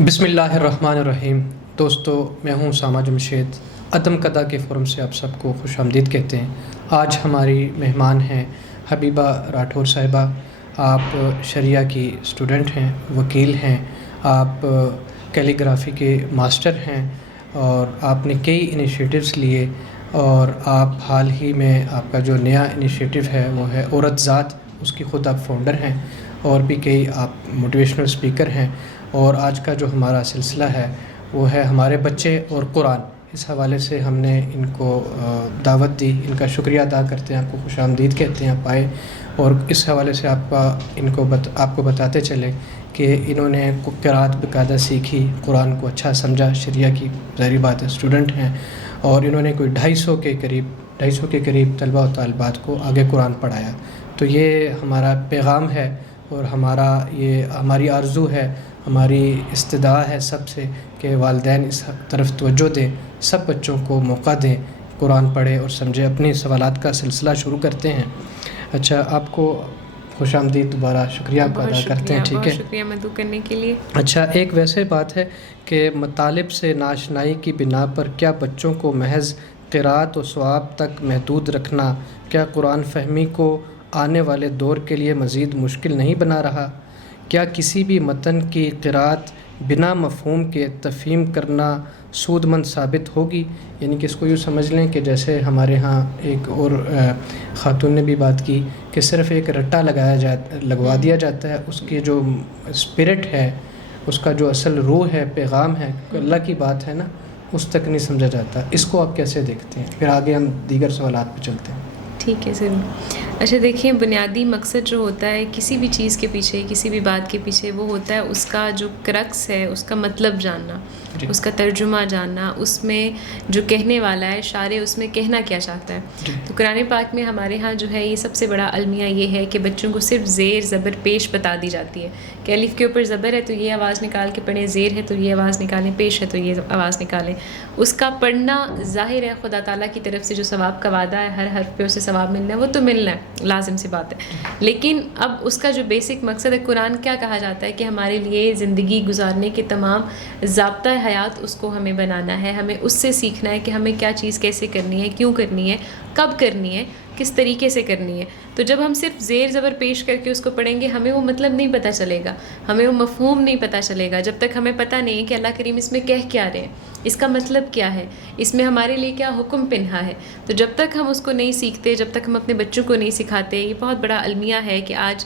بسم اللہ الرحمن الرحیم۔ دوستو، میں ہوں اسامہ جمشید۔ عدم قدع کے فورم سے آپ سب کو خوش آمدید کہتے ہیں۔ آج ہماری مہمان ہیں حبیبہ راٹھور صاحبہ۔ آپ شریعہ کی اسٹوڈنٹ ہیں، وکیل ہیں، آپ کیلیگرافی کے ماسٹر ہیں اور آپ نے کئی انیشیٹوز لیے، اور آپ حال ہی میں آپ کا جو نیا انیشیٹو ہے وہ ہے عورت ذات، اس کی خود آپ فاؤنڈر ہیں، اور بھی کئی آپ موٹیویشنل اسپیکر ہیں۔ اور آج کا جو ہمارا سلسلہ ہے وہ ہے ہمارے بچے اور قرآن۔ اس حوالے سے ہم نے ان کو دعوت دی، ان کا شکریہ ادا کرتے ہیں، آپ کو خوش آمدید کہتے ہیں، آپ آئے۔ اور اس حوالے سے آپ کو بتاتے چلے کہ انہوں نے قرأت باقاعدہ سیکھی، قرآن کو اچھا سمجھا، شریعہ کی ظاہری بات ہے اسٹوڈنٹ ہیں، اور انہوں نے کوئی 250 کے قریب طلبہ و طالبات کو آگے قرآن پڑھایا۔ تو یہ ہمارا پیغام ہے، اور ہماری آرزو ہے، ہماری استدعا ہے سب سے کہ والدین اس طرف توجہ دیں، سب بچوں کو موقع دیں، قرآن پڑھیں اور سمجھیں۔ اپنے سوالات کا سلسلہ شروع کرتے ہیں۔ اچھا، آپ کو خوش آمدید دوبارہ، شکریہ آپ کا ادا کرتے ہیں، ٹھیک ہے؟ بہت شکریہ مدعو کرنے کے لیے۔ اچھا، ایک ویسے بات ہے کہ مطالب سے ناشنائی کی بنا پر کیا بچوں کو محض قرأت و ثواب تک محدود رکھنا کیا قرآن فہمی کو آنے والے دور کے لیے مزید مشکل نہیں بنا رہا؟ کیا کسی بھی متن کی قرأت بنا مفہوم کے تفہیم کرنا سود مند ثابت ہوگی؟ یعنی کہ اس کو یوں سمجھ لیں کہ جیسے ہمارے ہاں ایک اور خاتون نے بھی بات کی کہ صرف ایک رٹا لگوا دیا جاتا ہے، اس کی جو اسپرٹ ہے، اس کا جو اصل روح ہے، پیغام ہے، اللہ کی بات ہے نا، اس تک نہیں سمجھا جاتا۔ اس کو آپ کیسے دیکھتے ہیں؟ پھر آگے ہم دیگر سوالات پہ چلتے ہیں۔ ٹھیک ہے، ضرور۔ اچھا دیکھیں، بنیادی مقصد جو ہوتا ہے کسی بھی چیز کے پیچھے، کسی بھی بات کے پیچھے، وہ ہوتا ہے اس کا جو کرکس ہے، اس کا مطلب جاننا، اس کا ترجمہ جاننا، اس میں جو کہنے والا ہے شارع اس میں کہنا کیا چاہتا ہے۔ تو قرآن پاک میں ہمارے ہاں جو ہے یہ سب سے بڑا المیہ یہ ہے کہ بچوں کو صرف زیر زبر پیش بتا دی جاتی ہے کہ الف کے اوپر زبر ہے تو یہ آواز نکال کے پڑھیں، زیر ہے تو یہ آواز نکالیں، پیش ہے تو یہ آواز نکالیں۔ اس کا پڑھنا ظاہر ہے خدا تعالیٰ کی طرف سے جو ثواب کا وعدہ ہے، ہر حرف پہ اسے ثواب ملنا ہے، وہ تو ملنا ہے، لازم سی بات ہے۔ لیکن اب اس کا جو بیسک مقصد ہے، قرآن کیا کہا جاتا ہے کہ ہمارے لیے زندگی گزارنے کے تمام ضابطہ حیات اس کو ہمیں بنانا ہے، ہمیں اس سے سیکھنا ہے کہ ہمیں کیا چیز کیسے کرنی ہے، کیوں کرنی ہے، کب کرنی ہے، کس طریقے سے کرنی ہے۔ تو جب ہم صرف زیر زبر پیش کر کے اس کو پڑھیں گے، ہمیں وہ مطلب نہیں پتہ چلے گا، ہمیں وہ مفہوم نہیں پتہ چلے گا، جب تک ہمیں پتہ نہیں کہ اللہ کریم اس میں کہہ کیا رہے ہیں، اس کا مطلب کیا ہے، اس میں ہمارے لیے کیا حکم پنہا ہے۔ تو جب تک ہم اس کو نہیں سیکھتے، جب تک ہم اپنے بچوں کو نہیں سکھاتے، یہ بہت بڑا المیہ ہے کہ آج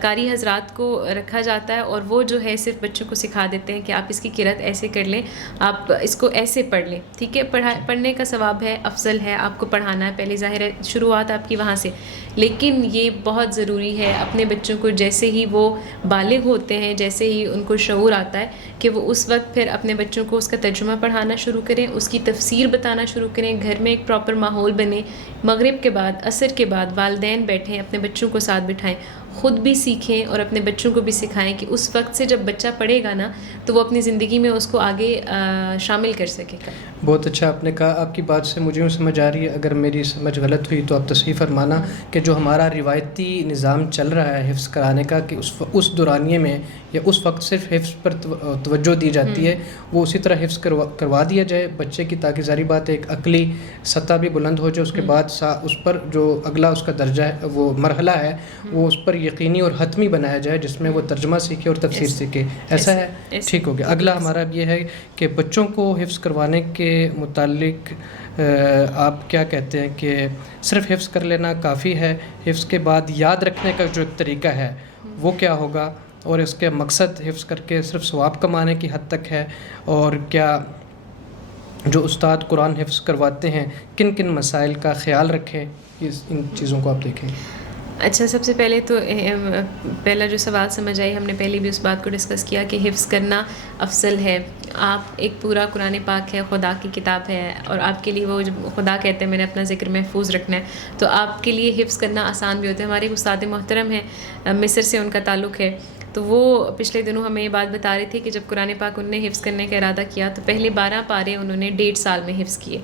قاری حضرات کو رکھا جاتا ہے اور وہ جو ہے صرف بچوں کو سکھا دیتے ہیں کہ آپ اس کی قرأت ایسے کر لیں، آپ اس کو ایسے پڑھ لیں، ٹھیک ہے؟ پڑھنے کا ثواب ہے، افضل ہے، آپ کو پڑھانا ہے، پہلے ظاہر ہے شروعات آپ کی وہاں سے، لیکن یہ بہت ضروری ہے اپنے بچوں کو جیسے ہی وہ بالغ ہوتے ہیں، جیسے ہی ان کو شعور آتا ہے کہ وہ اس وقت پھر اپنے بچوں کو اس کا ترجمہ پڑھانا شروع کریں، اس کی تفسیر بتانا شروع کریں، گھر میں ایک پراپر ماحول بنے، مغرب کے بعد، عصر کے بعد والدین بیٹھیں، اپنے بچوں کو ساتھ بٹھائیں، خود بھی سیکھیں اور اپنے بچوں کو بھی سکھائیں کہ اس وقت سے جب بچہ پڑھے گا نا تو وہ اپنی زندگی میں اس کو آگے شامل کر سکے گا۔ بہت اچھا آپ نے کہا۔ آپ کی بات سے مجھے یوں سمجھ آ رہی ہے، اگر میری سمجھ غلط ہوئی تو آپ تصحیح فرمانا، کہ جو ہمارا روایتی نظام چل رہا ہے حفظ کرانے کا کہ اس دورانیے میں یا اس وقت صرف حفظ پر توجہ دی جاتی ہے، وہ اسی طرح حفظ کروا دیا جائے بچے کی، تاکہ ظاہری بات ہے ایک عقلی سطح بھی بلند ہو جائے، اس کے بعد اس پر جو اگلا اس کا درجہ ہے، وہ مرحلہ ہے، وہ اس پر یقینی اور حتمی بنایا جائے، جس میں وہ ترجمہ سیکھے اور تفسیر سیکھے۔ ایسا ہے؟ ٹھیک ہو گیا۔ اگلا ہمارا یہ ہے کہ بچوں کو حفظ کروانے کے متعلق آپ کیا کہتے ہیں کہ صرف حفظ کر لینا کافی ہے؟ حفظ کے بعد یاد رکھنے کا جو ایک طریقہ ہے وہ کیا ہوگا، اور اس کے مقصد حفظ کر کے صرف ثواب کمانے کی حد تک ہے؟ اور کیا جو استاد قرآن حفظ کرواتے ہیں کن کن مسائل کا خیال رکھیں؟ ان چیزوں کو آپ دیکھیں۔ اچھا، سب سے پہلے تو پہلا جو سوال سمجھ آئی، ہم نے پہلے بھی اس بات کو ڈسکس کیا کہ حفظ کرنا افضل ہے۔ آپ ایک پورا قرآن پاک ہے، خدا کی کتاب ہے، اور آپ کے لیے وہ خدا کہتے ہیں میں نے اپنا ذکر محفوظ رکھنا ہے، تو آپ کے لیے حفظ کرنا آسان بھی ہوتا ہے۔ ہمارے استاد محترم ہیں، مصر سے ان کا تعلق ہے، تو وہ پچھلے دنوں ہمیں یہ بات بتا رہے تھے کہ جب قرآن پاک انہوں نے حفظ کرنے کا ارادہ کیا تو پہلے 12 پارے انہوں نے 1.5 سال میں حفظ کیے,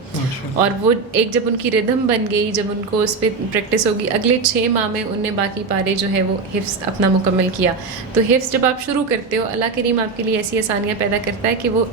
اور وہ ایک جب ان کی ردھم بن گئی, جب ان کو اس پہ پریکٹس ہوگی, اگلے 6 ماہ میں ان نے باقی پارے جو ہے وہ حفظ اپنا مکمل کیا. تو حفظ جب آپ شروع کرتے ہو, اللہ کریم آپ کے لیے ایسی آسانیاں پیدا کرتا ہے کہ وہ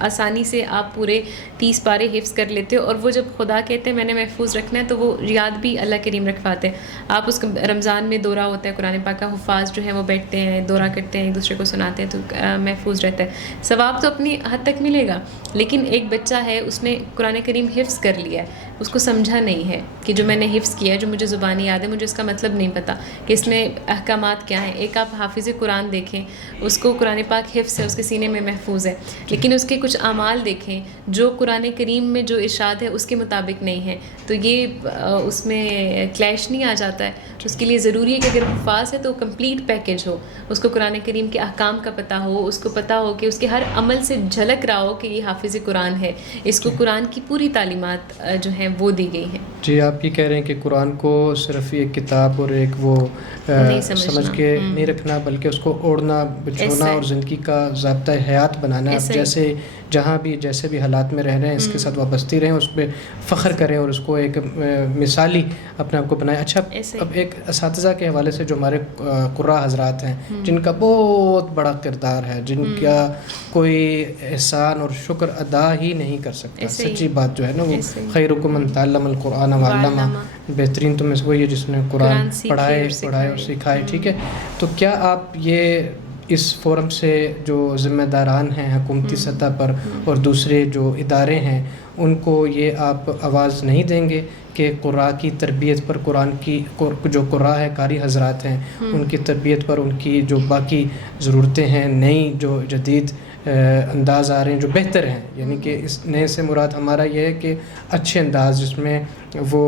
آسانی سے آپ پورے 30 پارے حفظ کر لیتے ہو, اور وہ جب خدا کہتے ہیں میں نے محفوظ رکھنا ہے تو وہ یاد بھی اللہ کریم رکھواتے ہیں. آپ اس رمضان میں دورہ ہوتا ہے قرآن پاک کا, حفاظ جو ہیں وہ بیٹھتے ہیں, دورہ کرتے ہیں, ایک دوسرے کو سناتے ہیں, تو محفوظ رہتا ہے. ثواب تو اپنی حد تک ملے گا, لیکن ایک بچہ ہے اس نے قرآن کریم حفظ کر لیا ہے, اس کو سمجھا نہیں ہے کہ جو میں نے حفظ کیا ہے, جو مجھے زبانی یاد ہے, مجھے اس کا مطلب نہیں پتہ کہ اس میں احکامات کیا ہیں. ایک آپ حافظ قرآن دیکھیں, اس کو قرآن پاک حفظ ہے, اس کے سینے میں محفوظ ہے, لیکن اس کے کچھ اعمال دیکھیں جو قرآن کریم میں جو ارشاد ہے اس کے مطابق نہیں ہے, تو یہ اس میں کلیش نہیں آ جاتا ہے. اس کے لیے ضروری ہے کہ اگر حفاظ ہے تو کمپلیٹ پیکج ہو, اس کو قرآن کریم کے احکام کا پتہ ہو, اس کو پتہ ہو کہ اس کے ہر عمل سے جھلک رہا ہو کہ یہ حافظ قرآن ہے, اس کو قرآن کی پوری تعلیمات جو ہیں وہ دی گئی ہیں. جی, آپ یہ کہہ رہے ہیں کہ قرآن کو صرف ایک کتاب اور ایک وہ سمجھ کے نہیں رکھنا, بلکہ اس کو اوڑھنا بچھونا اور زندگی کا ضابطۂ حیات بنانا ہے. آپ جیسے جہاں بھی جیسے بھی حالات میں رہ رہے ہیں اس کے ساتھ وابستی رہیں, اس پہ فخر کریں اور اس کو ایک مثالی اپنے آپ کو بنائیں. اچھا, اب ایک اساتذہ کے حوالے سے جو ہمارے قراء حضرات ہیں جن کا بہت بڑا کردار ہے, جن کا کوئی احسان اور شکر ادا ہی نہیں کر سکتا, سچی بات جو ہے نا, وہ خیرکم من تعلم القرآن وعلمہ, بہترین تم میں سے وہی ہے جس نے قرآن پڑھائے اور سکھائے. ٹھیک ہے, تو کیا آپ یہ اس فورم سے جو ذمہ داران ہیں حکومتی سطح پر اور دوسرے جو ادارے ہیں ان کو یہ آپ آواز نہیں دیں گے کہ قراء کی تربیت پر, قرآن کی جو قراء ہے قاری حضرات ہیں ان کی تربیت پر, ان کی جو باقی ضرورتیں ہیں, نئی جو جدید انداز آ رہے ہیں جو بہتر ہیں, یعنی کہ اس نئے سے مراد ہمارا یہ ہے کہ اچھے انداز جس میں وہ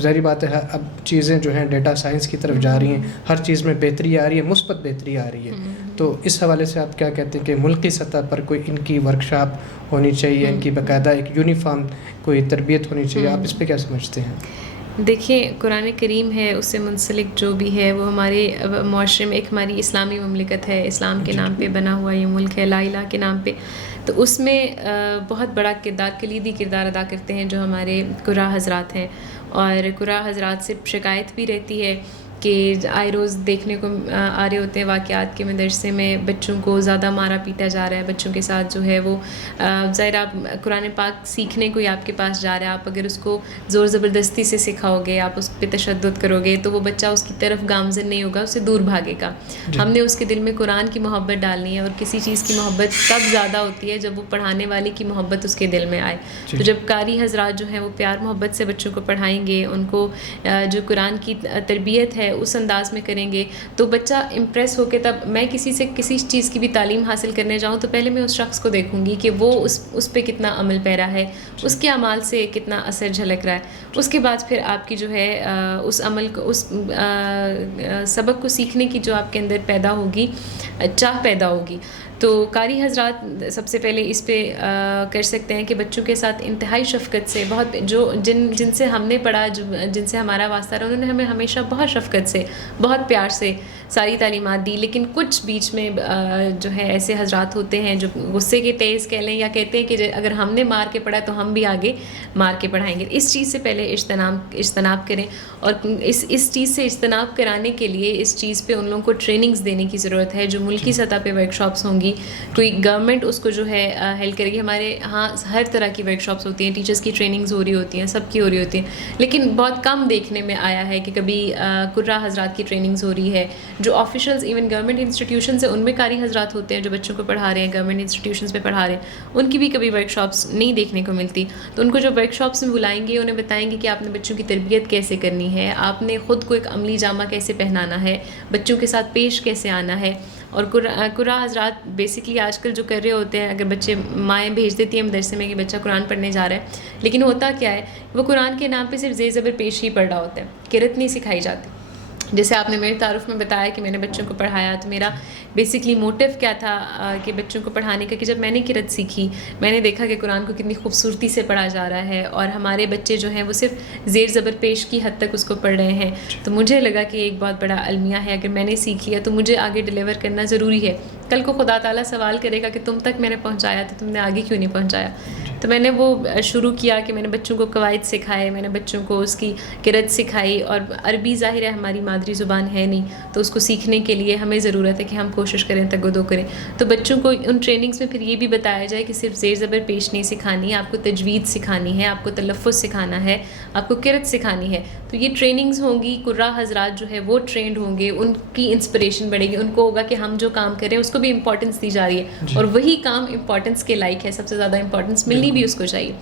ظاہری بات ہے اب چیزیں جو ہیں ڈیٹا سائنس کی طرف جا رہی ہیں, ہر چیز میں بہتری آ رہی ہے, مثبت بہتری آ رہی ہے. تو اس حوالے سے آپ کیا کہتے ہیں کہ ملکی سطح پر کوئی ان کی ورکشاپ ہونی چاہیے, ان کی باقاعدہ ایک یونیفارم کوئی تربیت ہونی چاہیے, آپ اس پہ کیا سمجھتے ہیں؟ دیکھیں, قرآن کریم ہے, اس سے منسلک جو بھی ہے وہ ہمارے معاشرے میں ایک ہماری اسلامی مملکت ہے, اسلام کے نام پہ بنا ہوا یہ ملک ہے, لا الہ کے نام پہ, تو اس میں بہت بڑا کردار, کلیدی کردار ادا کرتے ہیں جو ہمارے قراء حضرات ہیں. اور قراء حضرات سے شکایت بھی رہتی ہے کہ آئے روز دیکھنے کو آ رہے ہوتے ہیں واقعات کے مدرسے میں بچوں کو زیادہ مارا پیٹا جا رہا ہے, بچوں کے ساتھ جو ہے وہ ظاہر آپ قرآن پاک سیکھنے کوئی آپ کے پاس جا رہا ہے, آپ اگر اس کو زور زبردستی سے سکھاؤ گے, آپ اس پہ تشدد کرو گے تو وہ بچہ اس کی طرف گامزن نہیں ہوگا, اسے دور بھاگے گا. ہم نے اس کے دل میں قرآن کی محبت ڈالنی ہے, اور کسی چیز کی محبت تب زیادہ ہوتی ہے جب وہ پڑھانے والے کی محبت اس کے دل میں آئے. تو جب قاری حضرات جو ہیں وہ پیار محبت سے بچوں کو پڑھائیں گے, ان کو جو قرآن کی تربیت ہے اس انداز میں کریں گے, تو بچہ امپریس ہو کے, تب میں کسی سے کسی چیز کی بھی تعلیم حاصل کرنے جاؤں تو پہلے میں اس شخص کو دیکھوں گی کہ وہ اس پہ کتنا عمل پیرا ہے, اس کے اعمال سے کتنا اثر جھلک رہا ہے. اس کے بعد پھر آپ کی جو ہے اس عمل کو, اس سبق کو سیکھنے کی جو آپ کے اندر پیدا ہوگی, چاہ پیدا ہوگی. تو قاری حضرات سب سے پہلے اس پہ کر سکتے ہیں کہ بچوں کے ساتھ انتہائی شفقت سے, بہت جو جن سے ہم نے پڑھا, جن سے ہمارا واسطہ رہا, انہوں نے ہمیں ہمیشہ بہت شفقت سے, بہت پیار سے ساری تعلیمات دی. لیکن کچھ بیچ میں جو ہے ایسے حضرات ہوتے ہیں جو غصے کے تیز کہہ لیں, یا کہتے ہیں کہ اگر ہم نے مار کے پڑھا تو ہم بھی آگے مار کے پڑھائیں گے. اس چیز سے پہلے اجتناب کریں, اور اس چیز سے اجتناب کرانے کے لیے اس چیز پہ ان لوگوں کو ٹریننگز دینے کی ضرورت ہے, جو ملکی سطح پہ ورک شاپس ہوں گی, کوئی گورنمنٹ اس کو جو ہے ہیلپ کرے گی. ہمارے ہاں ہر طرح کی ورک شاپس ہوتی ہیں, ٹیچرس کی ٹریننگز ہو رہی ہوتی ہیں, سب کی ہو رہی ہوتی ہیں, لیکن بہت کم دیکھنے میں آیا ہے کہ کبھی قراء حضرات کی ٹریننگز ہو رہی ہے. جو آفیشلز ایون گورنمنٹ انسٹیٹیوشنز ہیں ان میں قاری حضرات ہوتے ہیں جو بچوں کو پڑھا رہے ہیں, گورنمنٹ انسٹیٹیوشنز میں پڑھا رہے ہیں, ان کی بھی کبھی ورک شاپس نہیں دیکھنے کو ملتی. تو ان کو جو ورک شاپس میں بلائیں گے, انہیں بتائیں گے کہ آپ نے بچوں کی تربیت کیسے کرنی ہے, آپ نے خود کو ایک عملی جامہ کیسے پہنانا ہے, بچوں کے ساتھ پیش کیسے آنا ہے. اور قراء حضرات بیسکلی آج کل جو کر رہے ہوتے ہیں, اگر بچے مائیں بھیج دیتی ہیں مدرسے میں کہ بچہ قرآن پڑھنے جا رہا ہے, لیکن ہوتا کیا ہے, وہ قرآن کے نام پہ صرف زیر زبر پیش ہی پڑھ رہا ہوتا ہے, قرأت نہیں سکھائی جاتی. جیسے آپ نے میرے تعارف میں بتایا کہ میں نے بچوں کو پڑھایا، تو میرا بیسکلی موٹیو کیا تھا کہ بچوں کو پڑھانے کا، کہ جب میں نے قرأت سیکھی میں نے دیکھا کہ قرآن کو کتنی خوبصورتی سے پڑھا جا رہا ہے، اور ہمارے بچے جو ہیں وہ صرف زیر زبر پیش کی حد تک اس کو پڑھ رہے ہیں. تو مجھے لگا کہ ایک بہت بڑا المیہ ہے، اگر میں نے سیکھی ہے تو مجھے آگے ڈیلیور کرنا ضروری ہے. کل کو خدا تعالیٰ سوال کرے گا کہ تم تک میں نے پہنچایا تو تم نے آگے کیوں نہیں پہنچایا. تو میں نے وہ شروع کیا کہ میں نے بچوں کو قواعد سکھائے، میں نے بچوں کو اس کی قرأت سکھائی. اور عربی ظاہر ہے ہماری مادری زبان ہے نہیں، تو اس کو سیکھنے کے لیے ہمیں ضرورت ہے کہ ہم کوشش کریں، تگ و دو کریں. تو بچوں کو ان ٹریننگز میں پھر یہ بھی بتایا جائے کہ صرف زیر زبر پیش نہیں سکھانی ہے، آپ کو تجوید سکھانی ہے، آپ کو تلفظ سکھانا ہے، آپ کو قرأت سکھانی ہے. تو یہ ٹریننگز ہوں گی، قراء حضرات جو ہے وہ ٹرینڈ ہوں گے، ان کی انسپریشن بڑھے گی، ان کو ہوگا کہ ہم جو کام کریں اس کو بھی امپورٹنس دی جا رہی ہے، اور وہی کام امپورٹنس کے لائق ہے، سب سے زیادہ امپورٹنس ملنی بھی اس کو چاہیے.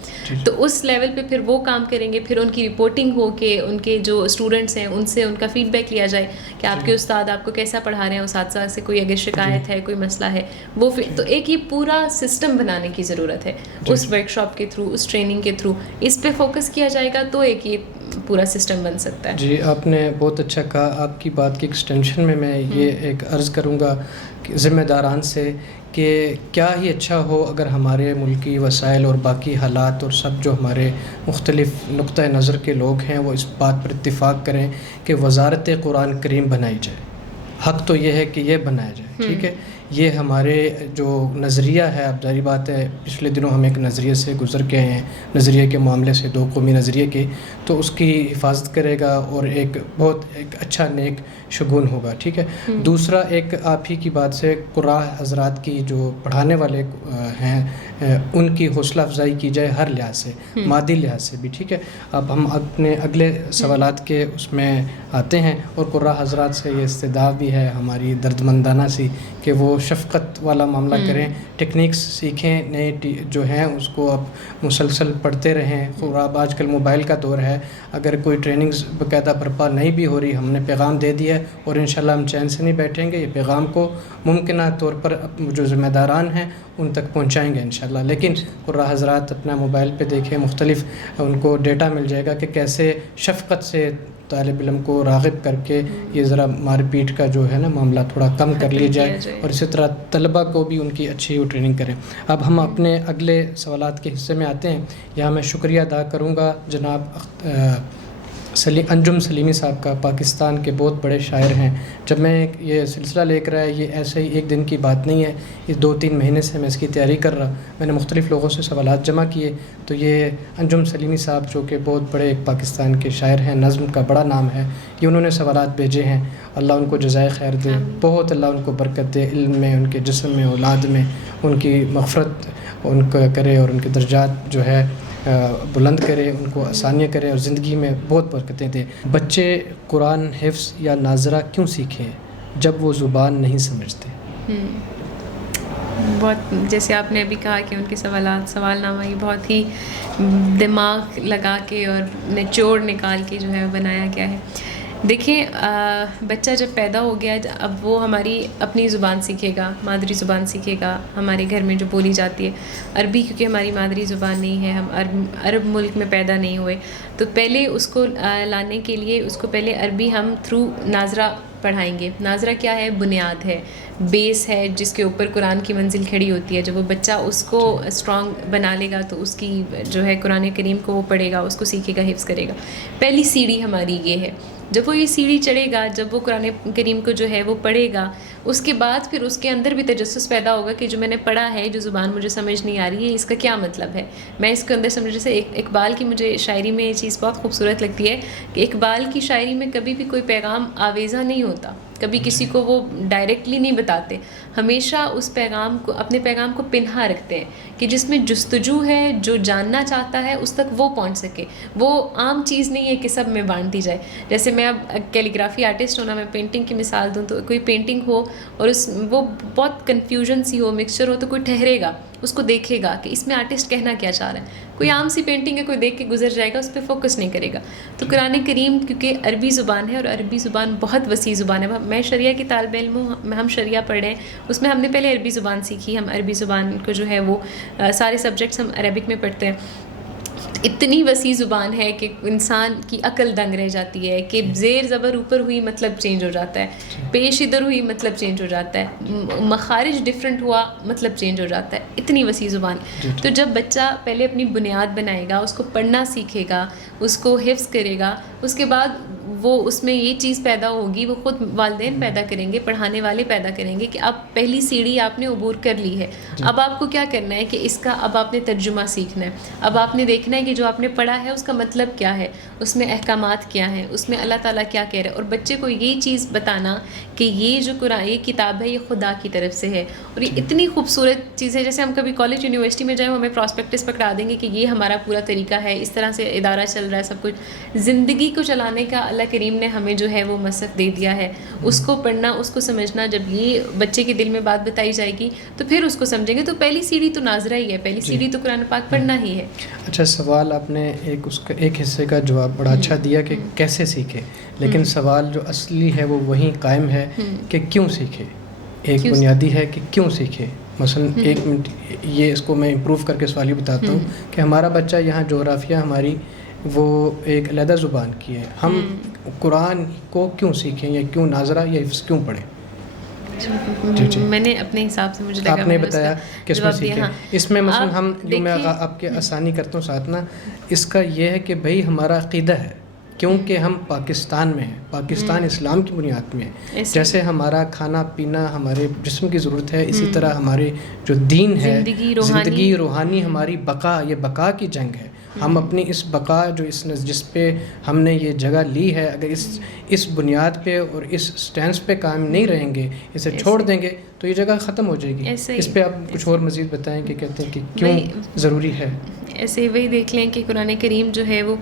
تو اس لیول پہ پھر وہ کام کریں گے. پھر ان کی رپورٹنگ ہو کہ ان کے جو اسٹوڈنٹس ہیں ان سے ان کا فیڈ بیک لیا جائے کہ آپ کے استاد آپ کو کیسا پڑھا رہے ہیں، اساتذہ سے کوئی اگر شکایت ہے، کوئی مسئلہ ہے وہ تو ایک یہ پورا سسٹم بنانے کی ضرورت ہے. اس ورک شاپ کے تھرو، اس ٹریننگ کے تھرو اس پہ فوکس کیا جائے گا تو ایک یہ پورا سسٹم بن سکتا ہے. جی آپ نے بہت اچھا کہا. آپ کی بات کی ایکسٹینشن میں یہ ایک عرض کروں گا کہ ذمہ داران سے کہ کیا ہی اچھا ہو اگر ہمارے ملکی وسائل اور باقی حالات اور سب جو ہمارے مختلف نقطۂ نظر کے لوگ ہیں وہ اس بات پر اتفاق کریں کہ وزارت قرآن کریم بنائی جائے. حق تو یہ ہے کہ یہ بنایا جائے، ٹھیک ہے. یہ ہمارے جو نظریہ ہے، اب ظاہری بات ہے پچھلے دنوں ہم ایک نظریے سے گزر کے ہیں، نظریے کے معاملے سے، دو قومی نظریے کے، تو اس کی حفاظت کرے گا اور ایک بہت ایک اچھا نیک شگون ہوگا، ٹھیک ہے. دوسرا ایک آپ ہی کی بات سے قراء حضرات کی جو پڑھانے والے ہیں ان کی حوصلہ افزائی کی جائے ہر لحاظ سے، مادی لحاظ سے بھی، ٹھیک ہے. اب ہم اپنے اگلے سوالات کے اس میں آتے ہیں، اور قراء حضرات سے یہ استدعا بھی ہے ہماری دردمندانہ سی کہ وہ شفقت والا معاملہ کریں، ٹیکنیکس سیکھیں، نئے جو ہیں اس کو اب مسلسل پڑھتے رہیں. اور اب آج کل موبائل کا دور ہے، اگر کوئی ٹریننگز باقاعدہ برپا نہیں بھی ہو رہی، ہم نے پیغام دے دیا ہے اور انشاءاللہ ہم چین سے نہیں بیٹھیں گے، یہ پیغام کو ممکنہ طور پر جو ذمہ داران ہیں ان تک پہنچائیں گے انشاءاللہ. لیکن قراء حضرات اپنا موبائل پہ دیکھیں، مختلف ان کو ڈیٹا مل جائے گا کہ کیسے شفقت سے طالب علم کو راغب کر کے یہ ذرا مار پیٹ کا جو ہے نا معاملہ تھوڑا کم کر لی جائے، اور اسی طرح طلبہ کو بھی ان کی اچھی وہ ٹریننگ کریں. اب ہم اپنے اگلے سوالات کے حصے میں آتے ہیں. یہاں میں شکریہ ادا کروں گا جناب انجم سلیمی صاحب کا، پاکستان کے بہت بڑے شاعر ہیں. جب میں یہ سلسلہ لے کر آیا، یہ ایسے ہی ایک دن کی بات نہیں ہے، یہ 2-3 مہینے سے میں اس کی تیاری کر رہا. میں نے مختلف لوگوں سے سوالات جمع کیے، تو یہ انجم سلیمی صاحب جو کہ بہت بڑے ایک پاکستان کے شاعر ہیں، نظم کا بڑا نام ہے، یہ انہوں نے سوالات بھیجے ہیں. اللہ ان کو جزائے خیر دے، بہت اللہ ان کو برکت دے، علم میں، ان کے جسم میں، اولاد میں، ان کی مغفرت ان کو کرے اور ان کے درجات جو ہے بلند کرے، ان کو آسانیاں کرے اور زندگی میں بہت برکتیں دے. بچے قرآن حفظ یا ناظرہ کیوں سیکھیں جب وہ زبان نہیں سمجھتے؟ بہت جیسے آپ نے ابھی کہا کہ ان کے سوال نامہ یہ بہت ہی دماغ لگا کے اور نچوڑ نکال کے جو ہے بنایا گیا ہے. دیکھیں بچہ جب پیدا ہو گیا اب وہ ہماری اپنی زبان سیکھے گا، مادری زبان سیکھے گا، ہمارے گھر میں جو بولی جاتی ہے عربی، کیونکہ ہماری مادری زبان نہیں ہے، ہم عرب ملک میں پیدا نہیں ہوئے. تو پہلے اس کو لانے کے لیے اس کو پہلے عربی ہم تھرو ناظرہ پڑھائیں گے. ناظرہ کیا ہے؟ بنیاد ہے، بیس ہے جس کے اوپر قرآن کی منزل کھڑی ہوتی ہے. جب وہ بچہ اس کو اسٹرانگ بنا لے گا تو اس کی جو ہے قرآن کریم کو وہ پڑھے گا، اس کو سیکھے گا، حفظ کرے گا. پہلی سیڑھی ہماری یہ ہے. جب وہ یہ سیڑھی چڑھے گا، جب وہ قرآن کریم کو جو ہے وہ پڑھے گا، اس کے بعد پھر اس کے اندر بھی تجسس پیدا ہوگا کہ جو میں نے پڑھا ہے، جو زبان مجھے سمجھ نہیں آ رہی ہے، اس کا کیا مطلب ہے. میں اس کے اندر سمجھ، جیسے اقبال کی مجھے شاعری میں یہ چیز بہت خوبصورت لگتی ہے کہ اقبال کی شاعری میں کبھی بھی کوئی پیغام آویزہ نہیں ہوتا، کبھی کسی کو وہ ڈائریکٹلی نہیں بتاتے، ہمیشہ اس پیغام کو، اپنے پیغام کو پنہا رکھتے ہیں کہ جس میں جستجو ہے، جو جاننا چاہتا ہے اس تک وہ پہنچ سکے. وہ عام چیز نہیں ہے کہ سب میں بانٹ دی جائے. جیسے میں اب کیلیگرافی آرٹسٹ ہونا، میں پینٹنگ کی مثال دوں تو کوئی پینٹنگ ہو اور وہ بہت کنفیوژن سی ہو، مکسچر ہو، تو کوئی ٹھہرے گا، اس کو دیکھے گا کہ اس میں آرٹسٹ کہنا کیا چاہ رہا ہے. کوئی عام سی پینٹنگ ہے، کوئی دیکھ کے گزر جائے گا، اس پہ فوکس نہیں کرے گا. تو قرآن کریم کیونکہ عربی زبان ہے اور عربی زبان بہت وسیع زبان ہے. میں شریعہ کی طالب علم ہوں، ہم شریعہ پڑھ رہے ہیں، اس میں ہم نے پہلے عربی زبان سیکھی. ہم عربی زبان کو جو ہے وہ سارے سبجیکٹس ہم عربک میں پڑھتے ہیں. اتنی وسیع زبان ہے کہ انسان کی عقل دنگ رہ جاتی ہے کہ زیر زبر اوپر ہوئی مطلب چینج ہو جاتا ہے، پیش ادھر ہوئی مطلب چینج ہو جاتا ہے، مخارج ڈفرینٹ ہوا مطلب چینج ہو جاتا ہے، اتنی وسیع زبان. تو جب بچہ پہلے اپنی بنیاد بنائے گا، اس کو پڑھنا سیکھے گا، اس کو حفظ کرے گا، اس کے بعد وہ اس میں یہ چیز پیدا ہوگی، وہ خود والدین پیدا کریں گے، پڑھانے والے پیدا کریں گے کہ اب پہلی سیڑھی آپ نے عبور کر لی ہے، اب آپ کو کیا کرنا ہے کہ اس کا اب آپ نے ترجمہ سیکھنا ہے، اب آپ نے دیکھنا ہے کہ جو آپ نے پڑھا ہے اس کا مطلب کیا ہے، اس میں احکامات کیا ہیں، اس میں اللہ تعالیٰ کیا کہہ رہے ہیں، اور بچے کو یہ چیز بتانا کہ یہ جو قرآن یہ کتاب ہے یہ خدا کی طرف سے ہے. اور یہ اتنی خوبصورت چیز ہے، جیسے ہم کبھی کالج یونیورسٹی میں جائیں ہمیں پراسپیکٹس پکڑا دیں گے کہ یہ ہمارا پورا طریقہ ہے، اس طرح سے ادارہ چل رہا ہے، سب کچھ. زندگی کو چلانے کا اللہ کریم نے ہمیں جو ہے وہ مصحف دے دیا ہے، اس کو پڑھنا، اس کو سمجھنا. جب یہ بچے کے دل میں بات بتائی جائے گی تو پھر اس کو سمجھیں گے. تو پہلی سیڑھی تو ناظرہ ہی ہے، پہلی سیڑھی تو قرآن پاک پڑھنا ہی ہے. اچھا، سوال آپ نے ایک حصے کا جواب بڑا اچھا دیا کہ کیسے سیکھے، لیکن سوال جو اصلی ہے وہ وہیں قائم ہے کہ کیوں سیکھے. ایک بنیادی ہے کہ کیوں سیکھے. مثلا ایک منٹ یہ اس کو میں امپروو کر کے سوال ہی بتاتا ہوں کہ ہمارا بچہ یہاں جغرافیہ ہماری وہ ایک علیحدہ زبان کی ہے، ہم قرآن کو کیوں سیکھیں یا کیوں ناظرہ یا حفظ کیوں پڑھیں؟ جی میں نے اپنے حساب سے مجھے لگا آپ نے بتایا کہ اس میں سیکھیں. اس میں مثلا ہم جو میں آپ کے آسانی کرتا ہوں ساتھ نا، اس کا یہ ہے کہ بھائی ہمارا عقیدہ ہے، کیونکہ ہم پاکستان میں ہیں، پاکستان اسلام کی بنیاد میں ہے. جیسے ہمارا کھانا پینا ہمارے جسم کی ضرورت ہے، اسی طرح ہمارے جو دین ہے، زندگی روحانی ہماری بقا، یہ بقا کی جنگ ہے. ہم اپنی اس بقا جو جس پہ ہم نے یہ جگہ لی ہے، اگر اس بنیاد پہ اور اس سٹینس پہ قائم نہیں رہیں گے، اسے چھوڑ دیں گے تو یہ جگہ ختم ہو جائے گی. اس پہ آپ کچھ اور مزید بتائیں کہ کہتے ہیں کہ کیوں ضروری ہے. ایسے وہی دیکھ لیں کہ قرآن کریم جو ہے وہ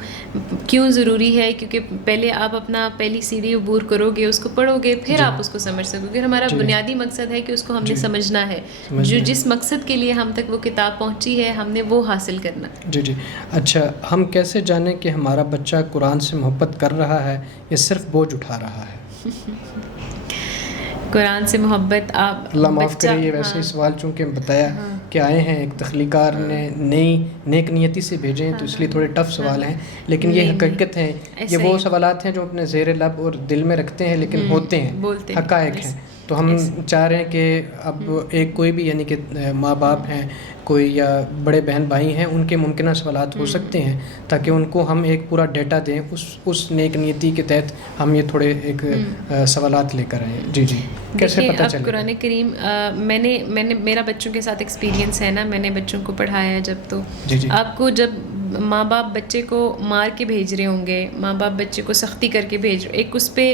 کیوں ضروری ہے، کیونکہ پہلے آپ اپنا پہلی سیڑھی عبور کرو گے، اس کو پڑھو گے، پھر آپ اس کو سمجھ سکو گے. ہمارا بنیادی مقصد ہے کہ اس کو ہم نے سمجھنا ہے، جو جس مقصد کے لیے ہم تک وہ کتاب پہنچی ہے ہم نے وہ حاصل کرنا. جی. اچھا، ہم کیسے جانیں کہ ہمارا بچہ قرآن سے محبت کر رہا ہے یا صرف بوجھ اٹھا رہا ہے؟ قرآن سے محبت آپ اللہ معاف کرے، یہ ویسے ہی سوال چونکہ بتایا کہ آئے ہیں ایک تخلیقار نے نیک نیتی سے بھیجے ہیں، تو اس لیے تھوڑے ٹف سوال ہیں، لیکن یہ حقیقت ہیں. یہ وہ سوالات ہیں جو اپنے زیر لب اور دل میں رکھتے ہیں لیکن ہوتے ہیں، حقائق ہیں. تو ہم چاہ رہے ہیں کہ اب ایک کوئی بھی یعنی کہ ماں باپ ہیں کوئی یا بڑے بہن بھائی ہیں، ان کے ممکنہ سوالات ہو سکتے ہیں، تاکہ ان کو ہم ایک پورا ڈیٹا دیں. اس نیک نیتی کے تحت ہم یہ تھوڑے ایک سوالات لے کر آئیں. جی کیسے پتہ چلے؟ قرآن کریم میں نے میرا بچوں کے ساتھ ایکسپیرینس ہے نا، میں نے بچوں کو پڑھایا ہے جب، تو آپ کو جب ماں باپ بچے کو مار کے بھیج رہے ہوں گے، ماں باپ بچے کو سختی کر کے بھیج رہے، ایک اس پہ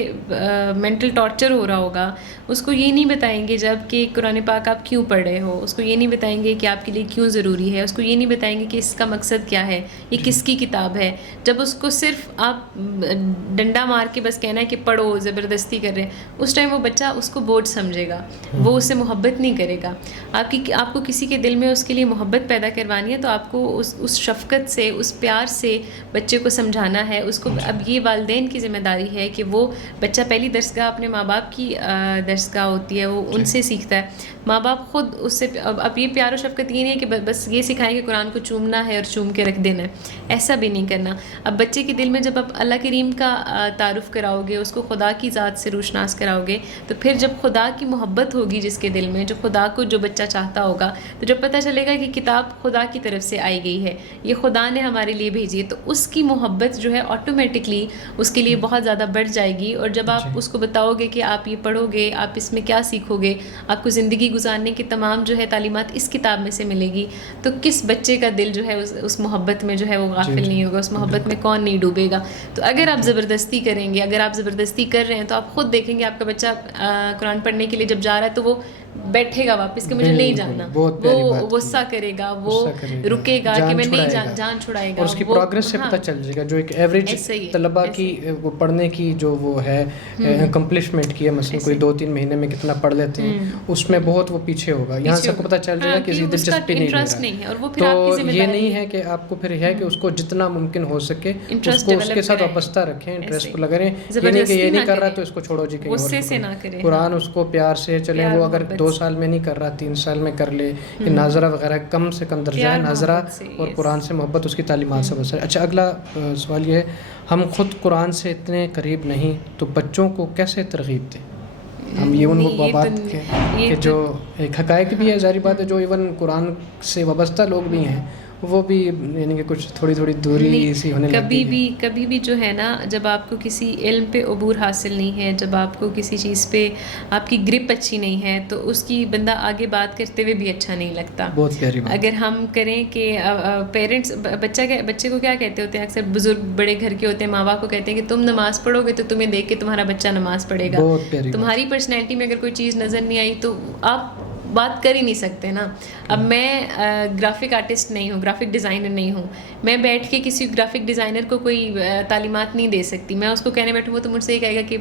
مینٹل ٹارچر ہو رہا ہوگا. اس کو یہ نہیں بتائیں گے جب کہ قرآن پاک آپ کیوں پڑھ رہے ہو، اس کو یہ نہیں بتائیں گے کہ آپ کے لیے کیوں ضروری ہے، اس کو یہ نہیں بتائیں گے کہ اس کا مقصد کیا ہے، یہ کس کی کتاب ہے. جب اس کو صرف آپ ڈنڈا مار کے بس کہنا ہے کہ پڑھو، زبردستی کر رہے ہیں، اس ٹائم وہ بچہ اس کو بوجھ سمجھے گا، وہ اس سے محبت نہیں کرے گا. آپ کو کسی کے دل میں اس کے لیے محبت پیدا کروانی ہے تو آپ کو اس شفقت سے، اس پیار سے بچے کو سمجھانا ہے. اس کو اب یہ والدین کی ذمہ داری ہے کہ وہ بچہ پہلی درسگاہ اپنے ماں باپ کی درسگاہ ہوتی ہے، وہ ان سے سیکھتا ہے. ماں باپ خود اس سے اب یہ پیار و شفقت یہ نہیں ہے کہ بس یہ سکھائیں کہ قرآن کو چومنا ہے اور چوم کے رکھ دینا ہے، ایسا بھی نہیں کرنا. اب بچے کے دل میں جب آپ اللہ کریم کا تعارف کراؤ گے، اس کو خدا کی ذات سے روشناس کراؤ گے، تو پھر جب خدا کی محبت ہوگی جس کے دل میں، جو خدا کو جو بچہ چاہتا ہوگا، تو جب پتہ چلے گا کہ کتاب خدا کی طرف سے آئی گئی ہے، یہ خدا نے ہمارے لیے بھیجی ہے، تو اس کی محبت جو ہے آٹومیٹکلی اس کے لیے بہت زیادہ بڑھ جائے گی. اور جب آپ اس کو بتاؤ گے کہ آپ یہ پڑھو گے، آپ اس میں کیا سیکھو گے، آپ کو زندگی گزارنے کی تمام جو ہے تعلیمات اس کتاب میں سے ملے گی، تو کس بچے کا دل جو ہے اس محبت میں جو ہے وہ غافل نہیں ہوگا، اس محبت میں کون نہیں ڈوبے گا. تو اگر آپ زبردستی کریں گے، اگر آپ زبردستی کر رہے ہیں، تو آپ خود دیکھیں گے آپ کا بچہ قرآن پڑھنے کے لیے جب جا رہا ہے تو وہ بیٹھے گا واپس کہ مجھے نہیں جاننا، وہ غصہ کرے گا، وہ رکے گا کہ میں نہیں جان چھڑائے گا. اور اس کی پروگریس سے پتہ چل جائے گا. جو ایک ایوریج طلباء کی وہ پڑھنے کی جو وہ ہے اکمپلشمنٹ کی ہے، مثلا کوئی 2-3 مہینے میں کتنا پڑھ لیتے ہیں، اس میں بہت وہ پیچھے ہوگا. یہاں سے پتہ چل جائے گا کہ دلچسپی نہیں ہے. تو یہ نہیں ہے کہ آپ کو پھر ہے کہ اس کو جتنا ممکن ہو سکے اس کو اس کے ساتھ وابستہ رکھیں، انٹرسٹ کو لگائیں. یہ نہیں کہ یہ نہیں کر رہا تو اس کو چھوڑو جی کہیں اور. قرآن اس کو پیار سے چلیں، وہ اگر 2 سال میں نہیں کر رہا 3 سال میں کر لے. یہ ناظرہ وغیرہ کم سے کم درجہ ہے, ناظرہ اور قرآن سے محبت اس کی تعلیمات سے بسر. اچھا اگلا سوال یہ ہے, ہم خود قرآن سے اتنے قریب نہیں تو بچوں کو کیسے ترغیب دیں؟ ہم یہ ان بات کہ جو ایک حقائق بھی ہے, ظاہری بات ہے, جو ایون قرآن سے وابستہ لوگ بھی ہیں وہ بھی یعنی کہ کچھ تھوڑی دوری سی ہونے لگتی ہے. کبھی بھی جو ہے نا, جب آپ کو کسی علم پہ عبور حاصل نہیں ہے, جب آپ کو کسی چیز پہ آپ کی گرپ اچھی نہیں ہے, تو اس کی بندہ آگے بات کرتے ہوئے بھی اچھا نہیں لگتا. بہت پیاری بات. اگر ہم کریں کہ پیرنٹس بچے کو کیا کہتے ہوتے ہیں, اکثر بزرگ بڑے گھر کے ہوتے ہیں, ماں باپ کو کہتے ہیں کہ تم نماز پڑھو گے تو تمہیں دیکھ کے تمہارا بچہ نماز پڑھے گا. تمہاری پرسنالٹی میں اگر کوئی چیز نظر نہیں آئی تو آپ بات کر ہی نہیں سکتے نا. اب میں گرافک آرٹسٹ نہیں ہوں, گرافک ڈیزائنر نہیں ہوں, میں بیٹھ کے کسی گرافک ڈیزائنر کو کوئی تعلیمات نہیں دے سکتی. میں اس کو کہنے بیٹھوں وہ تو مجھ سے یہ کہے گا کہ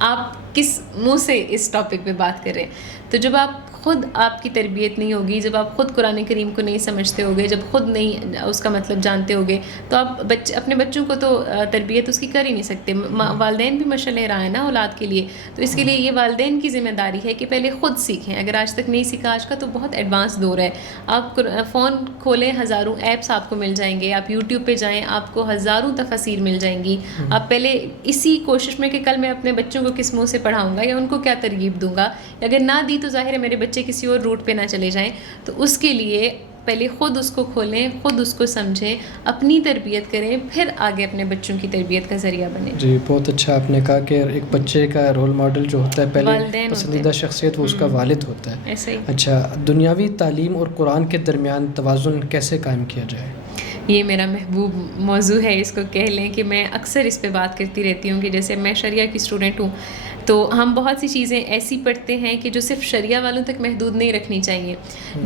آپ کس منہ سے اس ٹاپک پہ بات کر رہے ہیں. تو جب آپ خود آپ کی تربیت نہیں ہوگی, جب آپ خود قرآن کریم کو نہیں سمجھتے ہوگے, جب خود نہیں اس کا مطلب جانتے ہوگے, تو آپ اپنے بچوں کو تو تربیت اس کی کر ہی نہیں سکتے. والدین بھی مشعل راہ ہے نا اولاد کے لیے, تو اس کے لیے یہ والدین کی ذمہ داری ہے کہ پہلے خود سیکھیں. اگر آج تک نہیں سیکھا, آج کا تو بہت ایڈوانس دور ہے, آپ فون کھولیں, ہزاروں ایپس آپ کو مل جائیں گے, آپ یوٹیوب پہ جائیں, آپ کو ہزاروں تفاسیر مل جائیں گی. آپ پہلے اسی کوشش میں کہ کل میں اپنے بچوں کو کس منہ سے پڑھاؤں گا یا ان کو کیا ترغیب دوں گا, اگر نہ دی تو ظاہر ہے میرے بچے کسی اور روٹ پہ نہ چلے جائیں. تو اس کے لیے پہلے خود اس کو کھولیں, خود اس کو سمجھیں, اپنی تربیت کریں, پھر آگے اپنے بچوں کی تربیت کا ذریعہ بنیں. جی بہت اچھا آپ نے کہا کہ ایک بچے کا رول ماڈل جو ہوتا ہے پہلے پسندیدہ شخصیت وہ اس کا والد ہوتا ہے. ایسے ہی. اچھا, دنیاوی تعلیم اور قرآن کے درمیان توازن کیسے قائم کیا جائے؟ یہ میرا محبوب موضوع ہے, اس کو کہہ لیں کہ میں اکثر اس پہ بات کرتی رہتی ہوں کہ جیسے میں شریعہ کی اسٹوڈنٹ ہوں, تو ہم بہت سی چیزیں ایسی پڑھتے ہیں کہ جو صرف شریعہ والوں تک محدود نہیں رکھنی چاہیے,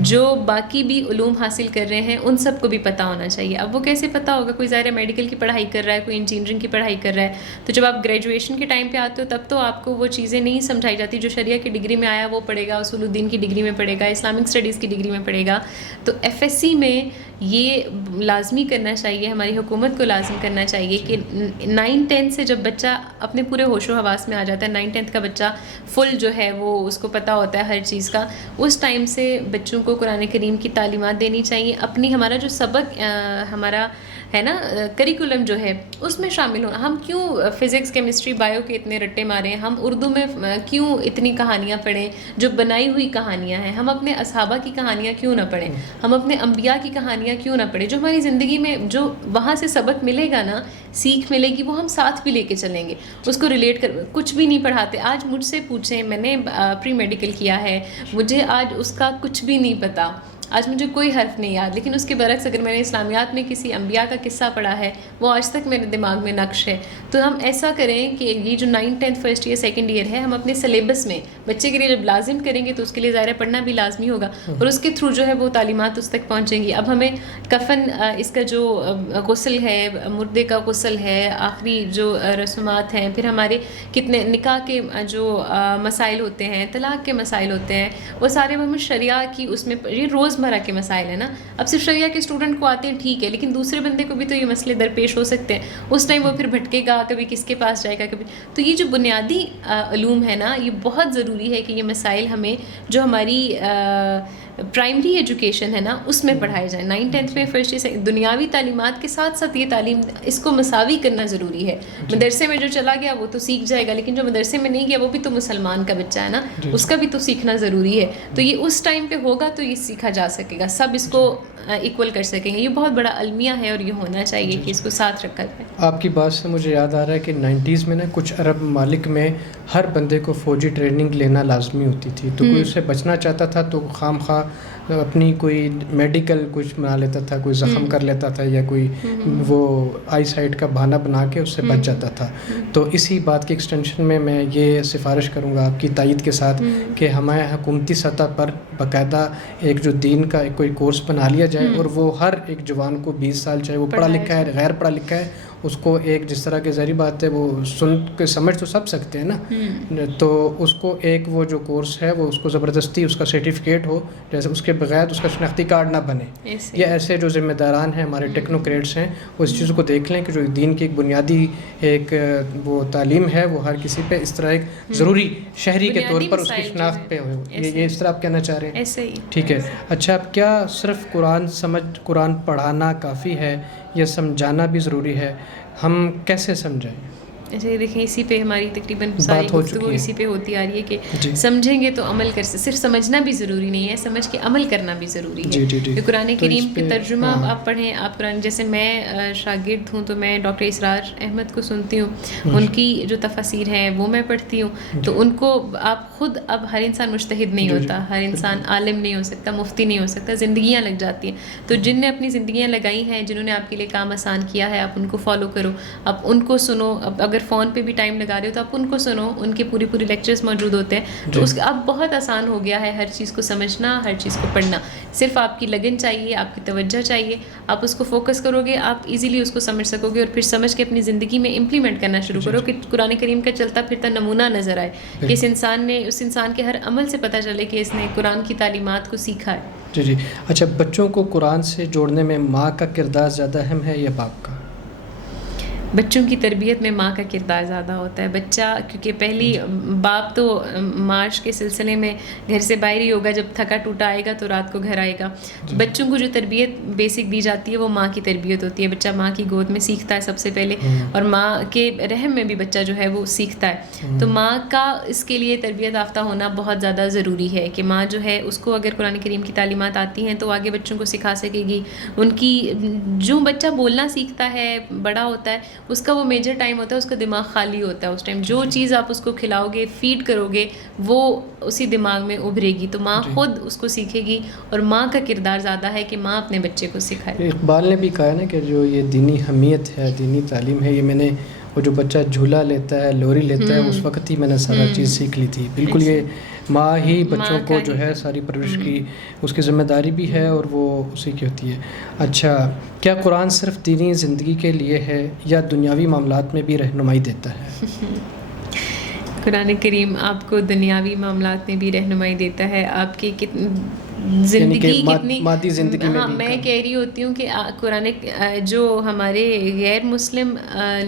جو باقی بھی علوم حاصل کر رہے ہیں ان سب کو بھی پتہ ہونا چاہیے. اب وہ کیسے پتہ ہوگا؟ کوئی ظاہر میڈیکل کی پڑھائی کر رہا ہے, کوئی انجینئرنگ کی پڑھائی کر رہا ہے, تو جب آپ گریجویشن کے ٹائم پہ آتے ہو تب تو آپ کو وہ چیزیں نہیں سمجھائی جاتی. جو شریعہ کی ڈگری میں آیا وہ پڑھے گا, اصول الدین کی ڈگری میں پڑھے گا, اسلامک اسٹڈیز کی ڈگری میں پڑھے گا. تو ایف ایس سی میں یہ لازمی کرنا چاہیے, ہماری حکومت کو لازم کرنا چاہیے کہ 9-10 سے جب بچہ اپنے پورے ہوش و حواس میں آ جاتا ہے, 9-10 کا بچہ فل جو ہے وہ اس کو پتہ ہوتا ہے ہر چیز کا, اس ٹائم سے بچوں کو قرآن کریم کی تعلیمات دینی چاہیے. اپنی ہمارا جو سبق ہمارا ہے نا کریکولم جو ہے اس میں شامل ہونا. ہم کیوں فزکس کیمسٹری بایو کے اتنے رٹے ماریں, ہم اردو میں کیوں اتنی کہانیاں پڑھیں جو بنائی ہوئی کہانیاں ہیں, ہم اپنے اصحابہ کی کہانیاں کیوں نہ پڑھیں, ہم اپنے انبیاء کی کہانیاں کیوں نہ پڑھیں. جو ہماری زندگی میں جو وہاں سے سبق ملے گا نا, سیکھ ملے گی, وہ ہم ساتھ بھی لے کے چلیں گے, اس کو ریلیٹ کر. کچھ بھی نہیں پڑھاتے آج مجھ سے پوچھیں, میں نے پری میڈیکل کیا ہے, مجھے آج اس کا کچھ بھی نہیں پتہ, آج مجھے کوئی حرف نہیں یاد, لیکن اس کے برعکس اگر میں نے اسلامیات میں کسی انبیاء کا قصہ پڑھا ہے وہ آج تک میرے دماغ میں نقش ہے. تو ہم ایسا کریں کہ یہ جو 9-10 فرسٹ ایئر سیکنڈ ایئر ہے, ہم اپنے سلیبس میں بچے کے لیے جب لازم کریں گے تو اس کے لیے ظاہر پڑھنا بھی لازمی ہوگا, اور اس کے تھرو جو ہے وہ تعلیمات اس تک پہنچیں گی. اب ہمیں کفن, اس کا جو غسل ہے, مردے کا غسل ہے, آخری جو رسومات ہیں, پھر ہمارے کتنے نکاح کے جو مسائل ہوتے ہیں, طلاق کے مسائل ہوتے ہیں, وہ سارے ہمیں شریعہ کی اس میں, یہ روزمرہ کے مسائل ہیں نا. اب صرف شریعہ کے اسٹوڈنٹ کو آتے ہیں ٹھیک ہے, لیکن دوسرے بندے کو بھی تو یہ مسئلے درپیش ہو سکتے ہیں. اس ٹائم وہ پھر بھٹکے گا, کبھی کس کے پاس جائے گا, کبھی. تو یہ جو بنیادی علوم ہے نا, یہ بہت ضروری ہے کہ یہ مسائل ہمیں جو ہماری پرائمری ایجوکیشن ہے نا اس میں پڑھائے جائیں. 9-10 میں فرسٹ سے دنیاوی تعلیمات کے ساتھ ساتھ یہ تعلیم اس کو مساوی کرنا ضروری ہے. مدرسے میں جو چلا گیا وہ تو سیکھ جائے گا, لیکن جو مدرسے میں نہیں گیا وہ بھی تو مسلمان کا بچہ ہے نا, اس کا بھی تو سیکھنا ضروری ہے. تو یہ اس ٹائم پہ ہوگا تو یہ سیکھا جا سکے گا, سب اس کو ایکول کر سکیں گے. یہ بہت بڑا المیہ ہے اور یہ ہونا چاہیے کہ اس کو ساتھ رکھا جائے. آپ کی بات سے مجھے یاد آ رہا ہے کہ 90s میں نا کچھ عرب ممالک میں ہر بندے کو فوجی ٹریننگ لینا لازمی ہوتی تھی, تو کوئی اس سے بچنا چاہتا تھا تو خام خواہ اپنی کوئی میڈیکل کچھ بنا لیتا تھا, کوئی زخم کر لیتا تھا, یا کوئی وہ آئی سائٹ کا بہانہ بنا کے اس سے بچ جاتا تھا. تو اسی بات کی ایکسٹینشن میں یہ سفارش کروں گا آپ کی تائید کے ساتھ کہ ہمیں حکومتی سطح پر باقاعدہ ایک جو دین کا کوئی کورس بنا لیا جائے, اور وہ ہر ایک جوان کو 20 سال, چاہے وہ پڑھا لکھا ہے غیر پڑھا لکھا ہے, اس کو ایک جس طرح کی ظاہری بات ہے وہ سن کے سمجھ تو سب سکتے ہیں نا, تو اس کو ایک وہ جو کورس ہے وہ اس کو زبردستی اس کا سرٹیفکیٹ ہو, جیسے اس کے بغیر اس کا شناختی کارڈ نہ بنے. یہ ایسے جو ذمہ داران ہیں ہمارے ٹیکنوکریٹس ہیں وہ اس چیز کو دیکھ لیں کہ جو دین کی ایک بنیادی ایک وہ تعلیم ہے وہ ہر کسی پہ اس طرح ایک ضروری شہری کے طور پر اس کی شناخت پہ ہو. یہ اس طرح آپ کہنا چاہ رہے ہیں؟ ایسے ہی. ٹھیک ہے. اچھا اب کیا صرف قرآن پڑھانا کافی ہے یا سمجھانا بھی ضروری ہے؟ ہم کیسے سمجھائیں؟ ایسے دیکھیں اسی پہ ہماری تقریباً ساری گفتگو اسی پہ ہوتی آ رہی ہے کہ سمجھیں گے تو عمل کر سکتے. صرف سمجھنا بھی ضروری نہیں ہے, سمجھ کے عمل کرنا بھی ضروری ہے. کہ قرآن کریم کے ترجمہ آپ پڑھیں, آپ قرآن, جیسے میں شاگرد ہوں تو میں ڈاکٹر اسرار احمد کو سنتی ہوں, ان کی جو تفاسیر ہیں وہ میں پڑھتی ہوں. تو ان کو آپ خود, اب ہر انسان مجتہد نہیں ہوتا, ہر انسان عالم نہیں ہو سکتا, مفتی نہیں ہو سکتا, زندگیاں لگ جاتی ہیں. تو جن نے اپنی زندگیاں لگائی ہیں, جنہوں نے آپ کے لیے کام آسان کیا ہے, آپ ان کو فالو کرو, آپ ان کو سنو. اب اگر فون پہ بھی ٹائم لگا رہے ہو تو آپ ان کو سنو, ان کے پوری لیکچرز موجود ہوتے ہیں. تو اس اب بہت آسان ہو گیا ہے ہر چیز کو سمجھنا, ہر چیز کو پڑھنا. صرف آپ کی لگن چاہیے, آپ کی توجہ چاہیے, آپ اس کو فوکس کرو گے, آپ ایزیلی اس کو سمجھ سکو گے, اور پھر سمجھ کے اپنی زندگی میں امپلیمنٹ کرنا شروع کرو کہ قرآن کریم کا چلتا پھرتا نمونہ نظر آئے, کہ اس انسان کے ہر عمل سے پتہ چلے کہ اس نے قرآن کی تعلیمات کو سیکھا ہے. جی. اچھا, بچوں کو قرآن سے جوڑنے میں ماں کا کردار زیادہ اہم ہے یا باپ کا؟ بچوں کی تربیت میں ماں کا کردار زیادہ ہوتا ہے. بچہ کیونکہ پہلی باپ تو معاش کے سلسلے میں گھر سے باہر ہی ہوگا, جب تھکا ٹوٹا آئے گا تو رات کو گھر آئے گا. بچوں کو جو تربیت بیسک دی جاتی ہے وہ ماں کی تربیت ہوتی ہے. بچہ ماں کی گود میں سیکھتا ہے سب سے پہلے, اور ماں کے رحم میں بھی بچہ جو ہے وہ سیکھتا ہے. تو ماں کا اس کے لیے تربیت یافتہ ہونا بہت زیادہ ضروری ہے, کہ ماں جو ہے اس کو اگر قرآن کریم کی تعلیمات آتی ہیں تو آگے بچوں کو سکھا سکے گی. ان کی جو بچہ بولنا سیکھتا ہے, بڑا ہوتا ہے, اس کا وہ میجر ٹائم ہوتا ہے, اس کا دماغ خالی ہوتا ہے. اس ٹائم جو چیز آپ اس کو کھلاؤ گے, فیڈ کرو گے, وہ اسی دماغ میں ابھرے گی. تو ماں خود اس کو سیکھے گی, اور ماں کا کردار زیادہ ہے کہ ماں اپنے بچے کو سکھائے. اقبال نے بھی کہا نا کہ جو یہ دینی حمیت ہے, دینی تعلیم ہے, یہ میں نے وہ جو بچہ جھولا لیتا ہے, لوری لیتا ہے, اس وقت ہی میں نے سارا چیز سیکھ لی تھی. بالکل یہ ماں ہی بچوں کو جو ہے ساری پرورش کی اس کی ذمہ داری بھی ہے, اور وہ اسی کی ہوتی ہے. اچھا, کیا قرآن صرف دینی زندگی کے لیے ہے یا دنیاوی معاملات میں بھی رہنمائی دیتا ہے؟ قرآن کریم آپ کو دنیاوی معاملات میں بھی رہنمائی دیتا ہے. آپ کی زندگی کتنی مادی زندگی میں. ہاں, میں کہہ رہی ہوتی ہوں کہ قرآن جو ہمارے غیر مسلم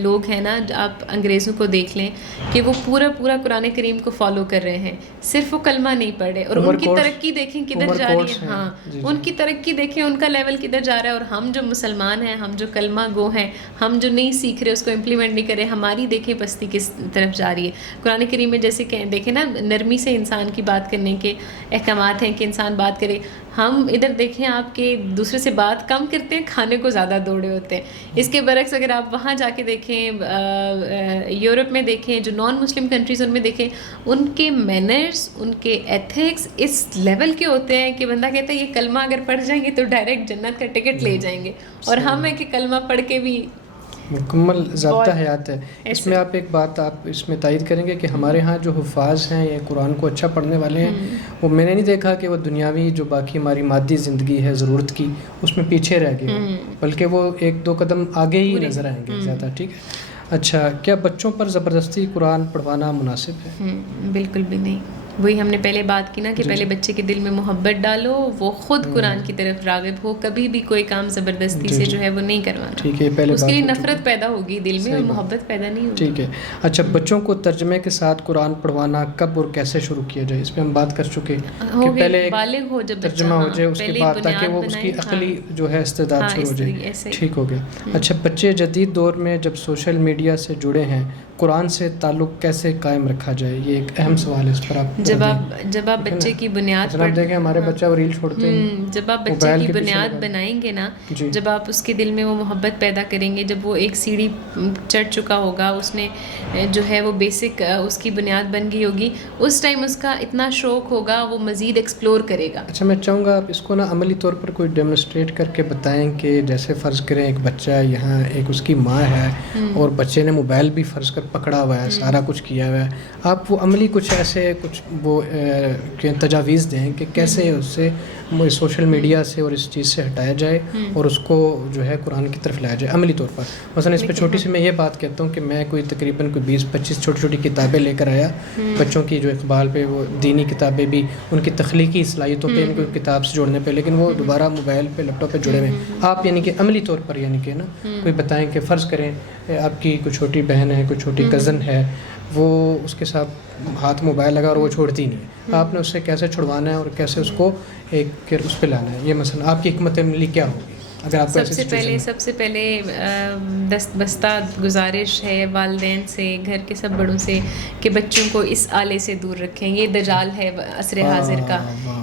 لوگ ہیں نا, آپ انگریزوں کو دیکھ لیں کہ وہ پورا قرآن کریم کو فالو کر رہے ہیں, صرف وہ کلمہ نہیں پڑھ رہے, اور ان کی ترقی دیکھیں کدھر جا رہی ہے. ہاں, ان کی ترقی دیکھیں, ان کا لیول کدھر جا رہا ہے. اور ہم جو مسلمان ہیں, ہم جو کلمہ گو ہیں, ہم جو نہیں سیکھ رہے, اس کو امپلیمنٹ نہیں کر رہے, ہماری دیکھیں پستی کس طرف جا رہی ہے. قرآن کریم میں جیسے کہ دیکھیں نا, نرمی سے انسان کی بات کرنے کے احکامات ہیں کہ انسان بات کرے. ہم ادھر دیکھیں آپ کے دوسرے سے بات کم کرتے ہیں, کھانے کو زیادہ دوڑے ہوتے ہیں. اس کے برعکس اگر آپ وہاں جا کے دیکھیں, یورپ میں دیکھیں, جو نان مسلم کنٹریز ان میں دیکھیں, ان کے مینرز, ان کے ایتھکس اس لیول کے ہوتے ہیں کہ بندہ کہتا ہے یہ کلمہ اگر پڑھ جائیں گے تو ڈائریکٹ جنت کا ٹکٹ لے جائیں گے. اور ہم ہیں کہ کلمہ پڑھ کے بھی مکمل ضابطہ حیات ہے. اس میں آپ ایک بات آپ اس میں تائید کریں گے کہ ہمارے ہاں جو حفاظ ہیں یا قرآن کو اچھا پڑھنے والے ہیں, وہ میں نے نہیں دیکھا کہ وہ دنیاوی جو باقی ہماری مادی زندگی ہے ضرورت کی, اس میں پیچھے رہ گئے, بلکہ وہ ایک دو قدم آگے ہی نظر آئیں گے زیادہ. ٹھیک ہے. اچھا, کیا بچوں پر زبردستی قرآن پڑھوانا مناسب ہے؟ بالکل بھی نہیں. وہی ہم نے پہلے بات کی نا کہ پہلے بچے کے دل میں محبت ڈالو, وہ خود قرآن کی طرف راغب ہو. کبھی بھی کوئی کام زبردستی سے جو ہے وہ نہیں کروانا. ٹھیک ہے, پہلے اس کے لیے نفرت پیدا ہوگی دل میں, اور محبت پیدا نہیں ہوگی. ٹھیک ہے. اچھا, بچوں کو ترجمے کے ساتھ قرآن پڑھوانا کب اور کیسے شروع کیا جائے؟ اس پہ ہم بات کر چکے کہ پہلے بالغ ہو, جب ترجمہ ہو جائے, اس کے بعد تاکہ وہ اس کی عقلی جو ہے استعداد شروع ہو جائے. ٹھیک ہو گیا. اچھا, بچے جدید دور میں جب سوشل میڈیا سے جڑے ہیں, قرآن سے تعلق کیسے قائم رکھا جائے؟ یہ ایک اہم سوال ہے. اس پر آپ جب آپ بچے کی بنیاد پر دیکھیں, ہمارے بچہ وہ ریل چھوڑتے ہیں, جب آپ بچے کی بنیاد بنائیں گے نا, جب آپ اس کے دل میں وہ محبت پیدا کریں گے, جب وہ ایک سیڑھی چڑھ چکا ہوگا, اس نے جو ہے وہ بیسک اس کی بنیاد بن گئی ہوگی, اس ٹائم اس کا اتنا شوق ہوگا, وہ مزید ایکسپلور کرے گا. اچھا, میں چاہوں گا آپ اس کو نا عملی طور پر کوئی ڈیمونسٹریٹ کر کے بتائیں کہ جیسے فرض کریں ایک بچہ یہاں, ایک اس کی ماں ہے, اور بچے نے موبائل بھی فرض کر پکڑا ہوا ہے, سارا کچھ کیا ہوا ہے, آپ وہ عملی کچھ ایسے کچھ وہ تجاویز دیں کہ کیسے اس سے سوشل میڈیا سے اور اس چیز سے ہٹایا جائے اور اس کو جو ہے قرآن کی طرف لایا جائے عملی طور پر. مثلا اس پہ چھوٹی سی میں یہ بات کہتا ہوں کہ میں کوئی تقریباً کوئی 20-25 چھوٹی چھوٹی کتابیں لے کر آیا بچوں کی جو اقبال پہ, وہ دینی کتابیں بھی ان کی تخلیقی صلاحیتوں پہ ان کو کتاب سے جوڑنے پہ, لیکن وہ دوبارہ موبائل پہ لیپ ٹاپ پہ جڑے ہوئے ہیں. آپ یعنی کہ عملی طور پر یعنی کہ نا کوئی بتائیں کہ فرض کریں آپ کی کوئی چھوٹی بہن ہے, کوئی چھوٹی کزن ہے, وہ اس کے ساتھ ہاتھ موبائل لگا اور وہ چھوڑتی نہیں ہے, آپ نے اس سے کیسے چھڑوانا ہے اور کیسے اس کو ایک اس پہ لانا ہے, یہ مثلا آپ کی حکمت عملی کیا ہوگی اگر آپ کو سب سے پہلے دست بستہ گزارش ہے والدین سے, گھر کے سب بڑوں سے, کہ بچوں کو اس آلے سے دور رکھیں. یہ دجال ہے عصر حاضر کا,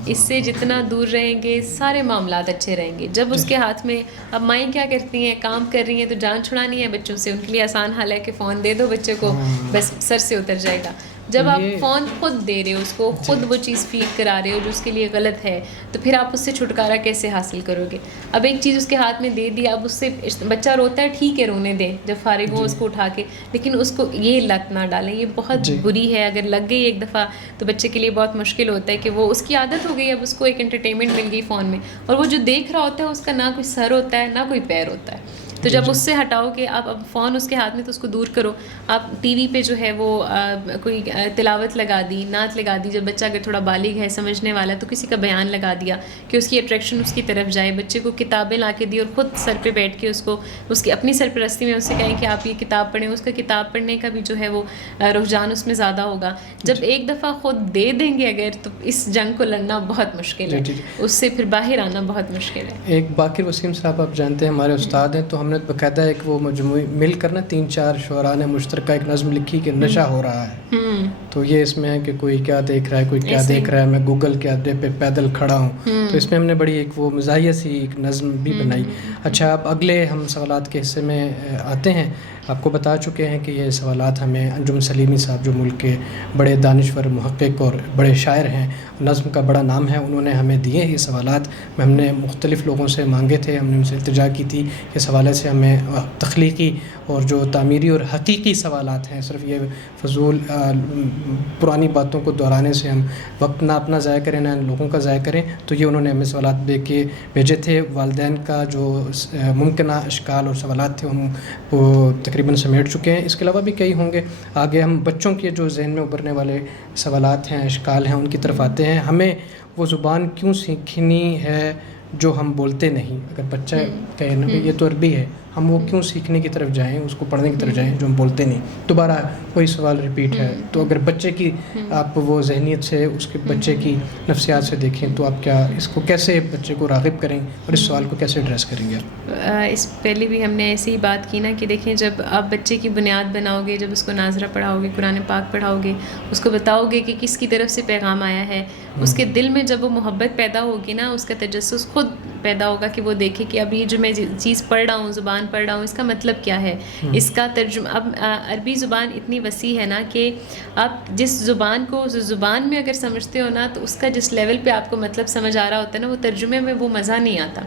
اس سے جتنا دور رہیں گے سارے معاملات اچھے رہیں گے. جب اس کے ہاتھ میں, اب مائیں کیا کرتی ہیں, کام کر رہی ہیں تو جان چھڑانی ہے بچوں سے, ان کے لیے آسان حال ہے کہ فون دے دو بچے کو, بس سر سے اتر جائے گا. جب آپ فون خود دے رہے ہو اس کو, خود وہ چیز فیڈ کرا رہے ہو جو اس کے لیے غلط ہے, تو پھر آپ اس سے چھٹکارا کیسے حاصل کرو گے؟ اب ایک چیز اس کے ہاتھ میں دے دی, اب اس سے بچہ روتا ہے, ٹھیک ہے رونے دیں جب فارغ ہو اس کو اٹھا کے, لیکن اس کو یہ لت نہ ڈالیں, یہ بہت بری ہے. اگر لگ گئی ایک دفعہ تو بچے کے لیے بہت مشکل ہوتا ہے کہ وہ اس کی عادت ہو گئی, اب اس کو ایک انٹرٹینمنٹ مل گئی فون میں, اور وہ جو دیکھ رہا ہوتا ہے اس کا نہ کوئی سر ہوتا ہے نہ کوئی پیر ہوتا ہے. تو جب اس سے ہٹاؤ کہ آپ اب فون اس کے ہاتھ میں تو اس کو دور کرو. آپ ٹی وی پہ جو ہے وہ کوئی تلاوت لگا دی, نعت لگا دی, جب بچہ اگر تھوڑا بالغ ہے سمجھنے والا تو کسی کا بیان لگا دیا کہ اس کی اٹریکشن اس کی طرف جائے. بچے کو کتابیں لا کے دی اور خود سر پہ بیٹھ کے اس کو اس کی اپنی سرپرستی میں اس سے کہیں کہ آپ یہ کتاب پڑھیں, اس کا کتاب پڑھنے کا بھی جو ہے وہ رجحان اس میں زیادہ ہوگا. جب ایک دفعہ خود دے دیں گے اگر, تو اس جنگ کو لڑنا بہت مشکل ہے, اس سے پھر باہر آنا بہت مشکل ہے. ایک باقر وسیم صاحب آپ جانتے ہیں ہمارے استاد ہیں, تو ہم نے باقاعدہ ایک وہ مجموعی مل کر نا 3-4 شعراء نے مشترکہ ایک نظم لکھی کہ نشہ ہو رہا ہے. تو یہ اس میں ہے کہ کوئی کیا دیکھ رہا ہے, کوئی کیا دیکھ رہا ہے, میں گوگل کے اڈے پہ پیدل کھڑا ہوں. تو اس میں ہم نے بڑی ایک وہ مزاحیہ سی ایک نظم بھی بنائی. اچھا, اب اگلے ہم سوالات کے حصے میں آتے ہیں. آپ کو بتا چکے ہیں کہ یہ سوالات ہمیں انجم سلیمی صاحب جو ملک کے بڑے دانشور محقق اور بڑے شاعر ہیں, نظم کا بڑا نام ہے, انہوں نے ہمیں دیے یہ سوالات. ہم نے مختلف لوگوں سے مانگے تھے, ہم نے ان سے التجا کی تھی کہ اس حوالے سے ہمیں تخلیقی اور جو تعمیری اور حقیقی سوالات ہیں, صرف یہ فضول پرانی باتوں کو دہرانے سے ہم وقت نہ اپنا ضائع کریں نہ لوگوں کا ضائع کریں. تو یہ انہوں نے ہمیں سوالات دے کے بھیجے تھے. والدین کا جو ممکنہ اشکال اور سوالات تھے ہم وہ تقریباً سمیٹ چکے ہیں. اس کے علاوہ بھی کئی ہوں گے. آگے ہم بچوں کے جو ذہن میں ابھرنے والے سوالات ہیں, اشکال ہیں, ان کی طرف آتے ہیں. ہمیں وہ زبان کیوں سیکھنی ہے جو ہم بولتے نہیں؟ اگر بچہ کہے نا یہ تو عربی ہے, ہم وہ کیوں سیکھنے کی طرف جائیں, اس کو پڑھنے کی طرف جائیں جو ہم بولتے نہیں؟ دوبارہ وہی سوال ریپیٹ ہے. تو اگر بچے کی آپ وہ ذہنیت سے, اس کے بچے کی نفسیات سے دیکھیں تو آپ کیا اس کو کیسے بچے کو راغب کریں اور اس سوال کو کیسے ایڈریس کریں گے؟ اس پہلے بھی ہم نے ایسی ہی بات کی نا کہ دیکھیں, جب آپ بچے کی بنیاد بناؤ گے, جب اس کو ناظرہ پڑھاؤ گے, قرآن پاک پڑھاؤ گے, اس کو بتاؤ گے کہ کس کی طرف سے پیغام آیا ہے, اس کے دل میں جب وہ محبت پیدا ہوگی نا, اس کا تجسس خود پیدا ہوگا کہ وہ دیکھے کہ اب یہ جو میں چیز پڑھ رہا ہوں, زبان پڑھ رہا ہوں, اس کا مطلب کیا ہے, اس کا ترجمہ. اب عربی زبان اتنی وسیع ہے نا کہ آپ جس زبان کو اس زبان میں اگر سمجھتے ہو نا, تو اس کا جس لیول پہ آپ کو مطلب سمجھ آ رہا ہوتا ہے نا, وہ ترجمے میں وہ مزہ نہیں آتا.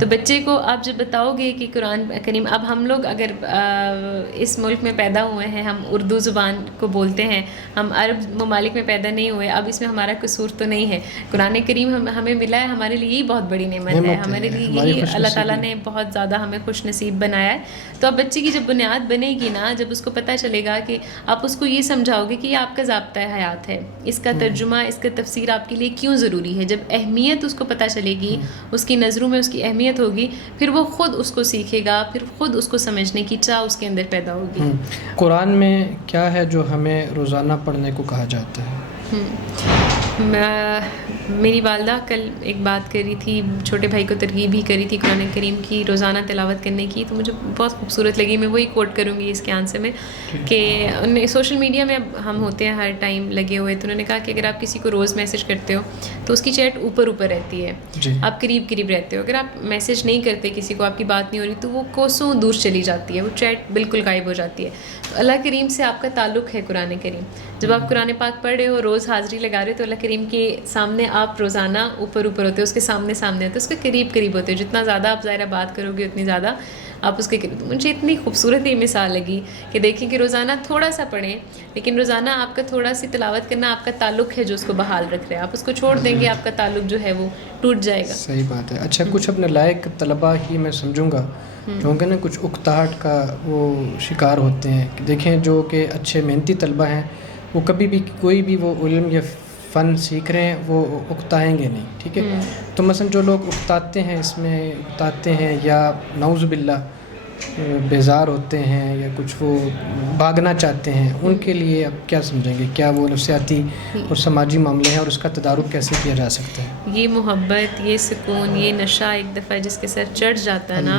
تو بچے کو آپ جب بتاؤ گے کہ قرآن کریم, اب ہم لوگ اگر اس ملک میں پیدا ہوئے ہیں, ہم اردو زبان کو بولتے ہیں, ہم عرب ممالک میں پیدا نہیں ہوئے, اب اس میں ہمارا قصور تو نہیں ہے. قرآن کریم ہمیں ملا ہے, ہمارے لیے یہی بہت بڑی نعمت ہے, ہمارے لیے یہی اللہ تعالیٰ نے بہت زیادہ ہمیں خوش نصیب بنایا ہے. تو اب بچے کی جب بنیاد بنے گی نا, جب اس کو پتہ چلے گا کہ آپ اس کو یہ سمجھاؤ گے کہ یہ آپ کا ضابطۂ حیات ہے, اس کا ترجمہ, اس کا تفسیر آپ کے لیے کیوں ضروری ہے, جب اہمیت اس کو پتہ چلے گی, اس کی نظروں میں اس کی اہمیت ہوگی, پھر وہ خود اس کو سیکھے گا, پھر خود اس کو سمجھنے کی چاہ اس کے اندر پیدا ہوگی. قرآن میں کیا ہے جو ہمیں روزانہ پڑھنے کو کہا جاتا ہے؟ میری والدہ کل ایک بات کر رہی تھی, چھوٹے بھائی کو ترغیب ہی کری تھی قرآن کریم کی روزانہ تلاوت کرنے کی, تو مجھے بہت خوبصورت لگی. میں وہی کوٹ کروں گی اس کے آنسر میں کہ سوشل میڈیا میں ہم ہوتے ہیں ہر ٹائم لگے ہوئے, تو انہوں نے کہا کہ اگر آپ کسی کو روز میسج کرتے ہو تو اس کی چیٹ اوپر اوپر رہتی ہے, آپ قریب قریب رہتے ہو. اگر آپ میسج نہیں کرتے کسی کو, آپ کی بات نہیں ہو رہی, تو وہ کوسوں دور چلی جاتی ہے, وہ چیٹ بالکل غائب ہو جاتی ہے. تو اللہ کریم سے آپ کا تعلق ہے قرآن کریم. جب آپ قرآن پاک پڑھ رہے ہو, روز حاضری لگا رہے ہو, تو اللہ کریم کے سامنے آپ روزانہ اوپر اوپر ہوتے ہو, اس کے سامنے ہوتے ہو, اس کے قریب قریب ہوتے ہو. جتنا زیادہ آپ ظاہرہ بات کرو گے اتنی زیادہ آپ اس کے تو مجھے اتنی خوبصورت یہ مثال لگی کہ دیکھیں کہ روزانہ تھوڑا سا پڑھیں، لیکن روزانہ آپ کا تھوڑا سی تلاوت کرنا آپ کا تعلق ہے جو اس کو بحال رکھ رہے ہیں. آپ اس کو چھوڑ دیں گے آپ کا تعلق جو ہے وہ ٹوٹ جائے گا. صحیح بات ہے. اچھا کچھ اپنے لائق طلباء ہی میں سمجھوں گا جو کہ نا کچھ اکتاہٹ کا وہ شکار ہوتے ہیں. دیکھیں جو کہ اچھے محنتی طلباء ہیں وہ کبھی بھی کوئی بھی وہ علم یا فن سیکھ رہے ہیں وہ اکتائیں گے نہیں. ٹھیک ہے. تو مثلا جو لوگ اکتاتے ہیں اس میں اکتاتے ہیں یا نعوذ باللہ بیزار ہوتے ہیں یا کچھ وہ بھاگنا چاہتے ہیں، ان کے لیے اب کیا سمجھیں گے؟ کیا وہ نفسیاتی اور سماجی معاملے ہیں اور اس کا تدارک کیسے کیا جا سکتا ہے؟ یہ محبت، یہ سکون، یہ نشہ ایک دفعہ جس کے سر چڑھ جاتا ہے نا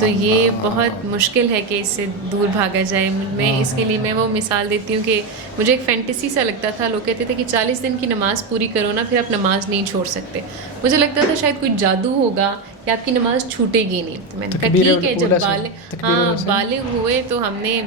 تو یہ بہت مشکل ہے کہ اس سے دور بھاگا جائے. میں اس کے لیے میں وہ مثال دیتی ہوں کہ مجھے ایک فینٹیسی سا لگتا تھا. لوگ کہتے تھے کہ 40 دن کی نماز پوری کرو نا پھر آپ نماز نہیں چھوڑ سکتے. مجھے لگتا تھا شاید کوئی جادو ہوگا کہ آپ کی نماز چھوٹے گی نہیں. تو میں نے کہا ٹھیک ہے، جب بالغ ہوئے تو ہم نے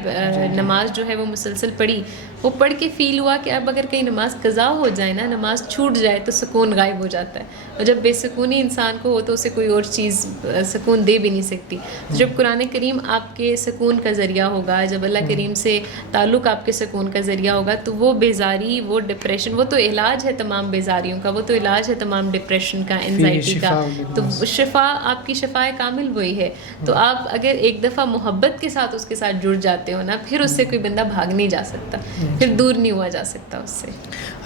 نماز جو ہے وہ مسلسل پڑھی. وہ پڑھ کے فیل ہوا کہ اب اگر کہیں نماز قضا ہو جائے نا، نماز چھوٹ جائے تو سکون غائب ہو جاتا ہے. اور جب بے سکونی انسان کو ہو تو اسے کوئی اور چیز سکون دے بھی نہیں سکتی. جب قرآن کریم آپ کے سکون کا ذریعہ ہوگا، جب اللہ کریم سے تعلق آپ کے سکون کا ذریعہ ہوگا تو وہ بیزاری، وہ ڈپریشن، وہ تو علاج ہے تمام بیزاریوں کا، وہ تو علاج ہے تمام ڈپریشن کا، انزائٹی کا. تو شفا، آپ کی شفا کامل وہی ہے. تو آپ اگر ایک دفعہ محبت کے ساتھ اس کے ساتھ جڑ جاتے ہو نا، پھر اس سے کوئی بندہ بھاگ نہیں جا سکتا، پھر دور نہیں ہوا جا سکتا اس سے.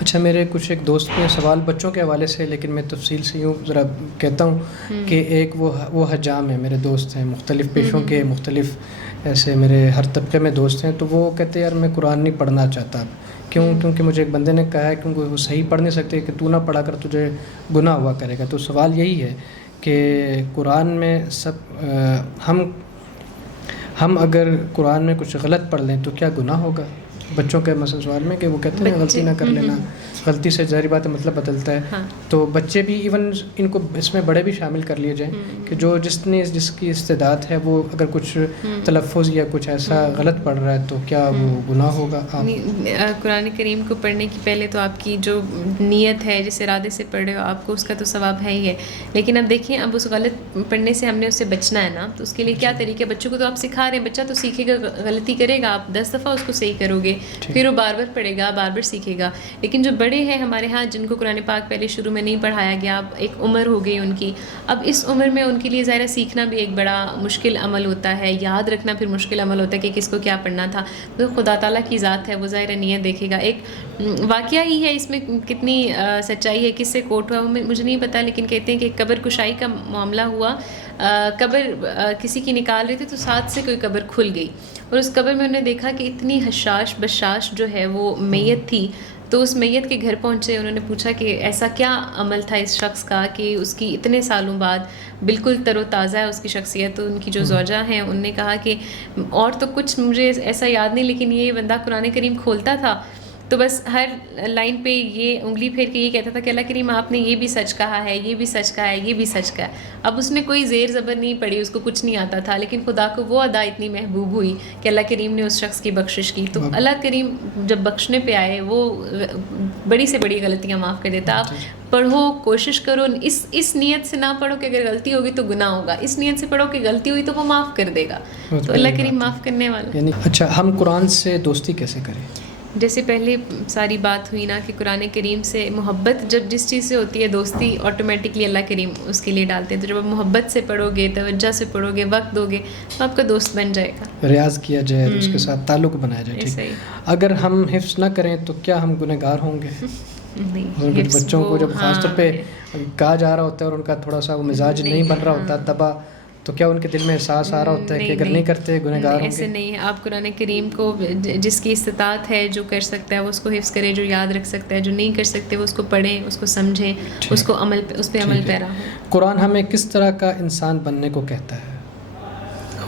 اچھا میرے کچھ ایک دوست کے سوال بچوں کے حوالے سے، لیکن میں تفصیل سے یوں ذرا کہتا ہوں کہ ایک وہ حجام ہے، میرے دوست ہیں مختلف پیشوں کے، مختلف ایسے میرے ہر طبقے میں دوست ہیں. تو وہ کہتے ہیں یار میں قرآن نہیں پڑھنا چاہتا. کیونکہ مجھے ایک بندے نے کہا ہے کیونکہ وہ صحیح پڑھ نہیں سکتے کہ تو نہ پڑھا کر تجھے گناہ ہوا کرے گا. تو سوال یہی ہے کہ قرآن میں ہم اگر قرآن میں کچھ غلط پڑھ لیں تو کیا گناہ ہوگا؟ بچوں کے مثلا سوال میں کہ وہ کہتے ہیں غلطی نہ کر لینا، غلطی سے ظاہری بات ہے مطلب بدلتا ہے. تو بچے بھی ایون ان کو اس میں بڑے بھی شامل کر لیے جائیں کہ جس کی استعداد ہے وہ اگر کچھ تلفظ یا کچھ ایسا غلط پڑھ رہا ہے تو کیا وہ گناہ ہوگا؟ قرآن کریم کو پڑھنے کی پہلے تو آپ کی جو نیت ہے، جس ارادے سے پڑھ رہے ہو آپ کو اس کا تو ثواب ہے ہی ہے. لیکن اب دیکھیں اب اس غلط پڑھنے سے ہم نے اس سے بچنا ہے نا، تو اس کے لیے کیا طریقہ؟ بچوں کو تو آپ سکھا رہے ہیں، بچہ تو سیکھے گا، غلطی کرے گا، آپ 10 دفعہ اس کو صحیح کرو گے پھر وہ بار بار پڑھے گا، بار بار سیکھے گا. لیکن جو بڑے ہیں ہمارے ہاں جن کو قرآن پاک پہلے شروع میں نہیں پڑھایا گیا، اب ایک عمر ہو گئی ان کی، اب اس عمر میں ان کے لیے ظاہر سیکھنا بھی ایک بڑا مشکل عمل ہوتا ہے، یاد رکھنا پھر مشکل عمل ہوتا ہے کہ کس کو کیا پڑھنا تھا. تو خدا تعالیٰ کی ذات ہے، وہ ظاہر نیت دیکھے گا. ایک واقعہ ہی ہے، اس میں کتنی سچائی ہے، کس سے کوٹ ہوا مجھے نہیں پتا، لیکن کہتے ہیں کہ قبر کشائی کا معاملہ ہوا. قبر کسی کی نکال رہے تھے تو ساتھ سے کوئی قبر کھل گئی، اور اس قبر میں انہوں نے دیکھا کہ اتنی حشاش بشاش جو ہے وہ میت تھی. تو اس میت کے گھر پہنچے، انہوں نے پوچھا کہ ایسا کیا عمل تھا اس شخص کا کہ اس کی اتنے سالوں بعد بالکل تر و تازہ ہے اس کی شخصیت. تو ان کی جو زوجہ ہیں انہوں نے کہا کہ اور تو کچھ مجھے ایسا یاد نہیں، لیکن یہ بندہ قرآن کریم کھولتا تھا تو بس ہر لائن پہ یہ انگلی پھیر کے یہ کہتا تھا کہ اللہ کریم آپ نے یہ بھی سچ کہا ہے، یہ بھی سچ کہا ہے، یہ بھی سچ کہا ہے. اب اس نے کوئی زیر زبر نہیں پڑھی، اس کو کچھ نہیں آتا تھا، لیکن خدا کو وہ ادا اتنی محبوب ہوئی کہ اللہ کریم نے اس شخص کی بخشش کی. تو اللہ کریم جب بخشنے پہ آئے وہ بڑی سے بڑی غلطیاں معاف کر دیتا. آپ پڑھو، کوشش کرو، اس نیت سے نہ پڑھو کہ اگر غلطی ہوگی تو گناہ ہوگا، اس نیت سے پڑھو کہ غلطی ہوئی تو وہ معاف کر دے گا. تو اللہ کریم معاف کرنے والا. اچھا ہم قرآن سے دوستی کیسے کریں؟ جیسے پہلے ساری بات ہوئی نا کہ قرآن کریم سے محبت جب جس چیز سے ہوتی ہے دوستی آٹومیٹکلی اللہ کریم اس کے لیے ڈالتے ہیں. تو جب آپ محبت سے پڑھو گے، توجہ سے پڑھو گے، وقت دو گے تو آپ کا دوست بن جائے گا. ریاض کیا جائے، اس کے ساتھ تعلق بنایا جائے. ٹھیک. اگر ہم حفظ نہ کریں تو کیا ہم گنہگار ہوں گے؟ نہیں. بچوں کو جب خاص طور پہ کہا جا رہا ہوتا ہے اور ان کا تھوڑا سا وہ مزاج نہیں بن رہا ہوتا تباہ، تو کیا ان کے دل میں احساس آ رہا ہوتا ہے کہ اگر نہیں کرتے گنہگار ہوں گے؟ ایسے نہیں ہے. آپ قرآن کریم کو جس کی استطاعت ہے، جو کر سکتا ہے وہ اس کو حفظ کرے، جو یاد رکھ سکتا ہے، جو نہیں کر سکتے وہ اس کو پڑھیں، اس کو سمجھیں، اس کو اس پہ عمل پیرا ہو. قرآن ہمیں کس طرح کا انسان بننے کو کہتا ہے؟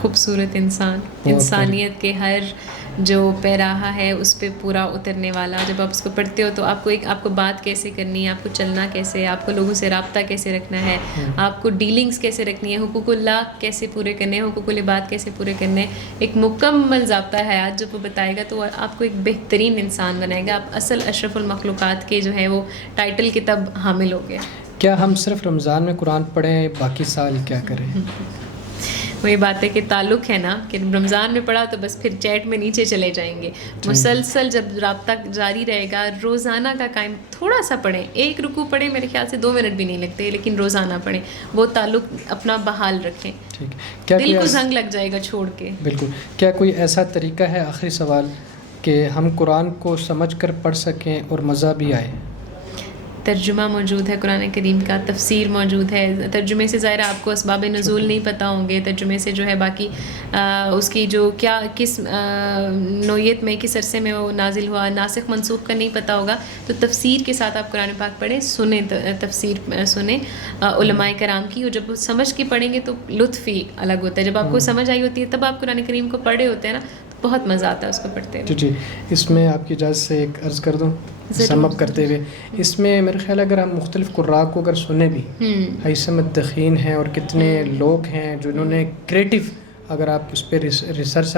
خوبصورت انسان، انسانیت کے ہر جو پیراہا ہے اس پہ پورا اترنے والا. جب آپ اس کو پڑھتے ہو تو آپ کو بات کیسے کرنی ہے، آپ کو چلنا کیسے ہے، آپ کو لوگوں سے رابطہ کیسے رکھنا ہے، آپ کو ڈیلنگز کیسے رکھنی ہے، حقوق اللہ کیسے پورے کرنے ہیں، حقوق العباد کیسے پورے کرنے ہیں. ایک مکمل ضابطہ حیات جب وہ بتائے گا تو آپ کو ایک بہترین انسان بنائے گا. آپ اصل اشرف المخلوقات کے جو ہے وہ ٹائٹل کے تب حامل ہو گئے. کیا ہم صرف رمضان میں قرآن پڑھیں، باقی سال کیا کریں؟ وہی بات ہے کہ تعلق ہے نا کہ رمضان میں پڑھا تو بس پھر چیٹ میں نیچے چلے جائیں گے. مسلسل جب رابطہ جاری رہے گا, روزانہ کا قائم, تھوڑا سا پڑھیں, ایک رکوع پڑھیں, میرے خیال سے 2 منٹ بھی نہیں لگتے, لیکن روزانہ پڑھیں, وہ تعلق اپنا بحال رکھیں. دل کو زنگ لگ جائے گا چھوڑ کے. بالکل. کیا کوئی ایسا طریقہ ہے, آخری سوال, کہ ہم قرآن کو سمجھ کر پڑھ سکیں اور مزہ بھی آئے؟ ترجمہ موجود ہے قرآن کریم کا, تفسیر موجود ہے. ترجمے سے ظاہر آپ کو اسباب نزول نہیں پتہ ہوں گے, ترجمے سے جو ہے باقی اس کی جو کیا کس نوعیت میں, کس عرصے میں وہ نازل ہوا, ناسخ منسوخ کا نہیں پتہ ہوگا, تو تفسیر کے ساتھ آپ قرآن پاک پڑھیں, سنیں, تفسیر سنیں علماء کرام کی, اور جب وہ سمجھ کے پڑھیں گے تو لطف ہی الگ ہوتا ہے. جب آپ کو سمجھ آئی ہوتی ہے تب آپ قرآن کریم کو پڑھے ہوتے ہیں نا, تو بہت مزہ آتا ہے اس کو پڑھتے ہوئے. جی, اس میں آپ کی اجازت سے ایک عرض کر دوں سم اپ کرتے ہوئے, اس میں میرے خیال اگر ہم مختلف قراء کو اگر سنیں بھی, ہیثم الدخین ہیں اور کتنے لوگ ہیں جنہوں نے کریٹو, اگر آپ اس پہ ریسرچ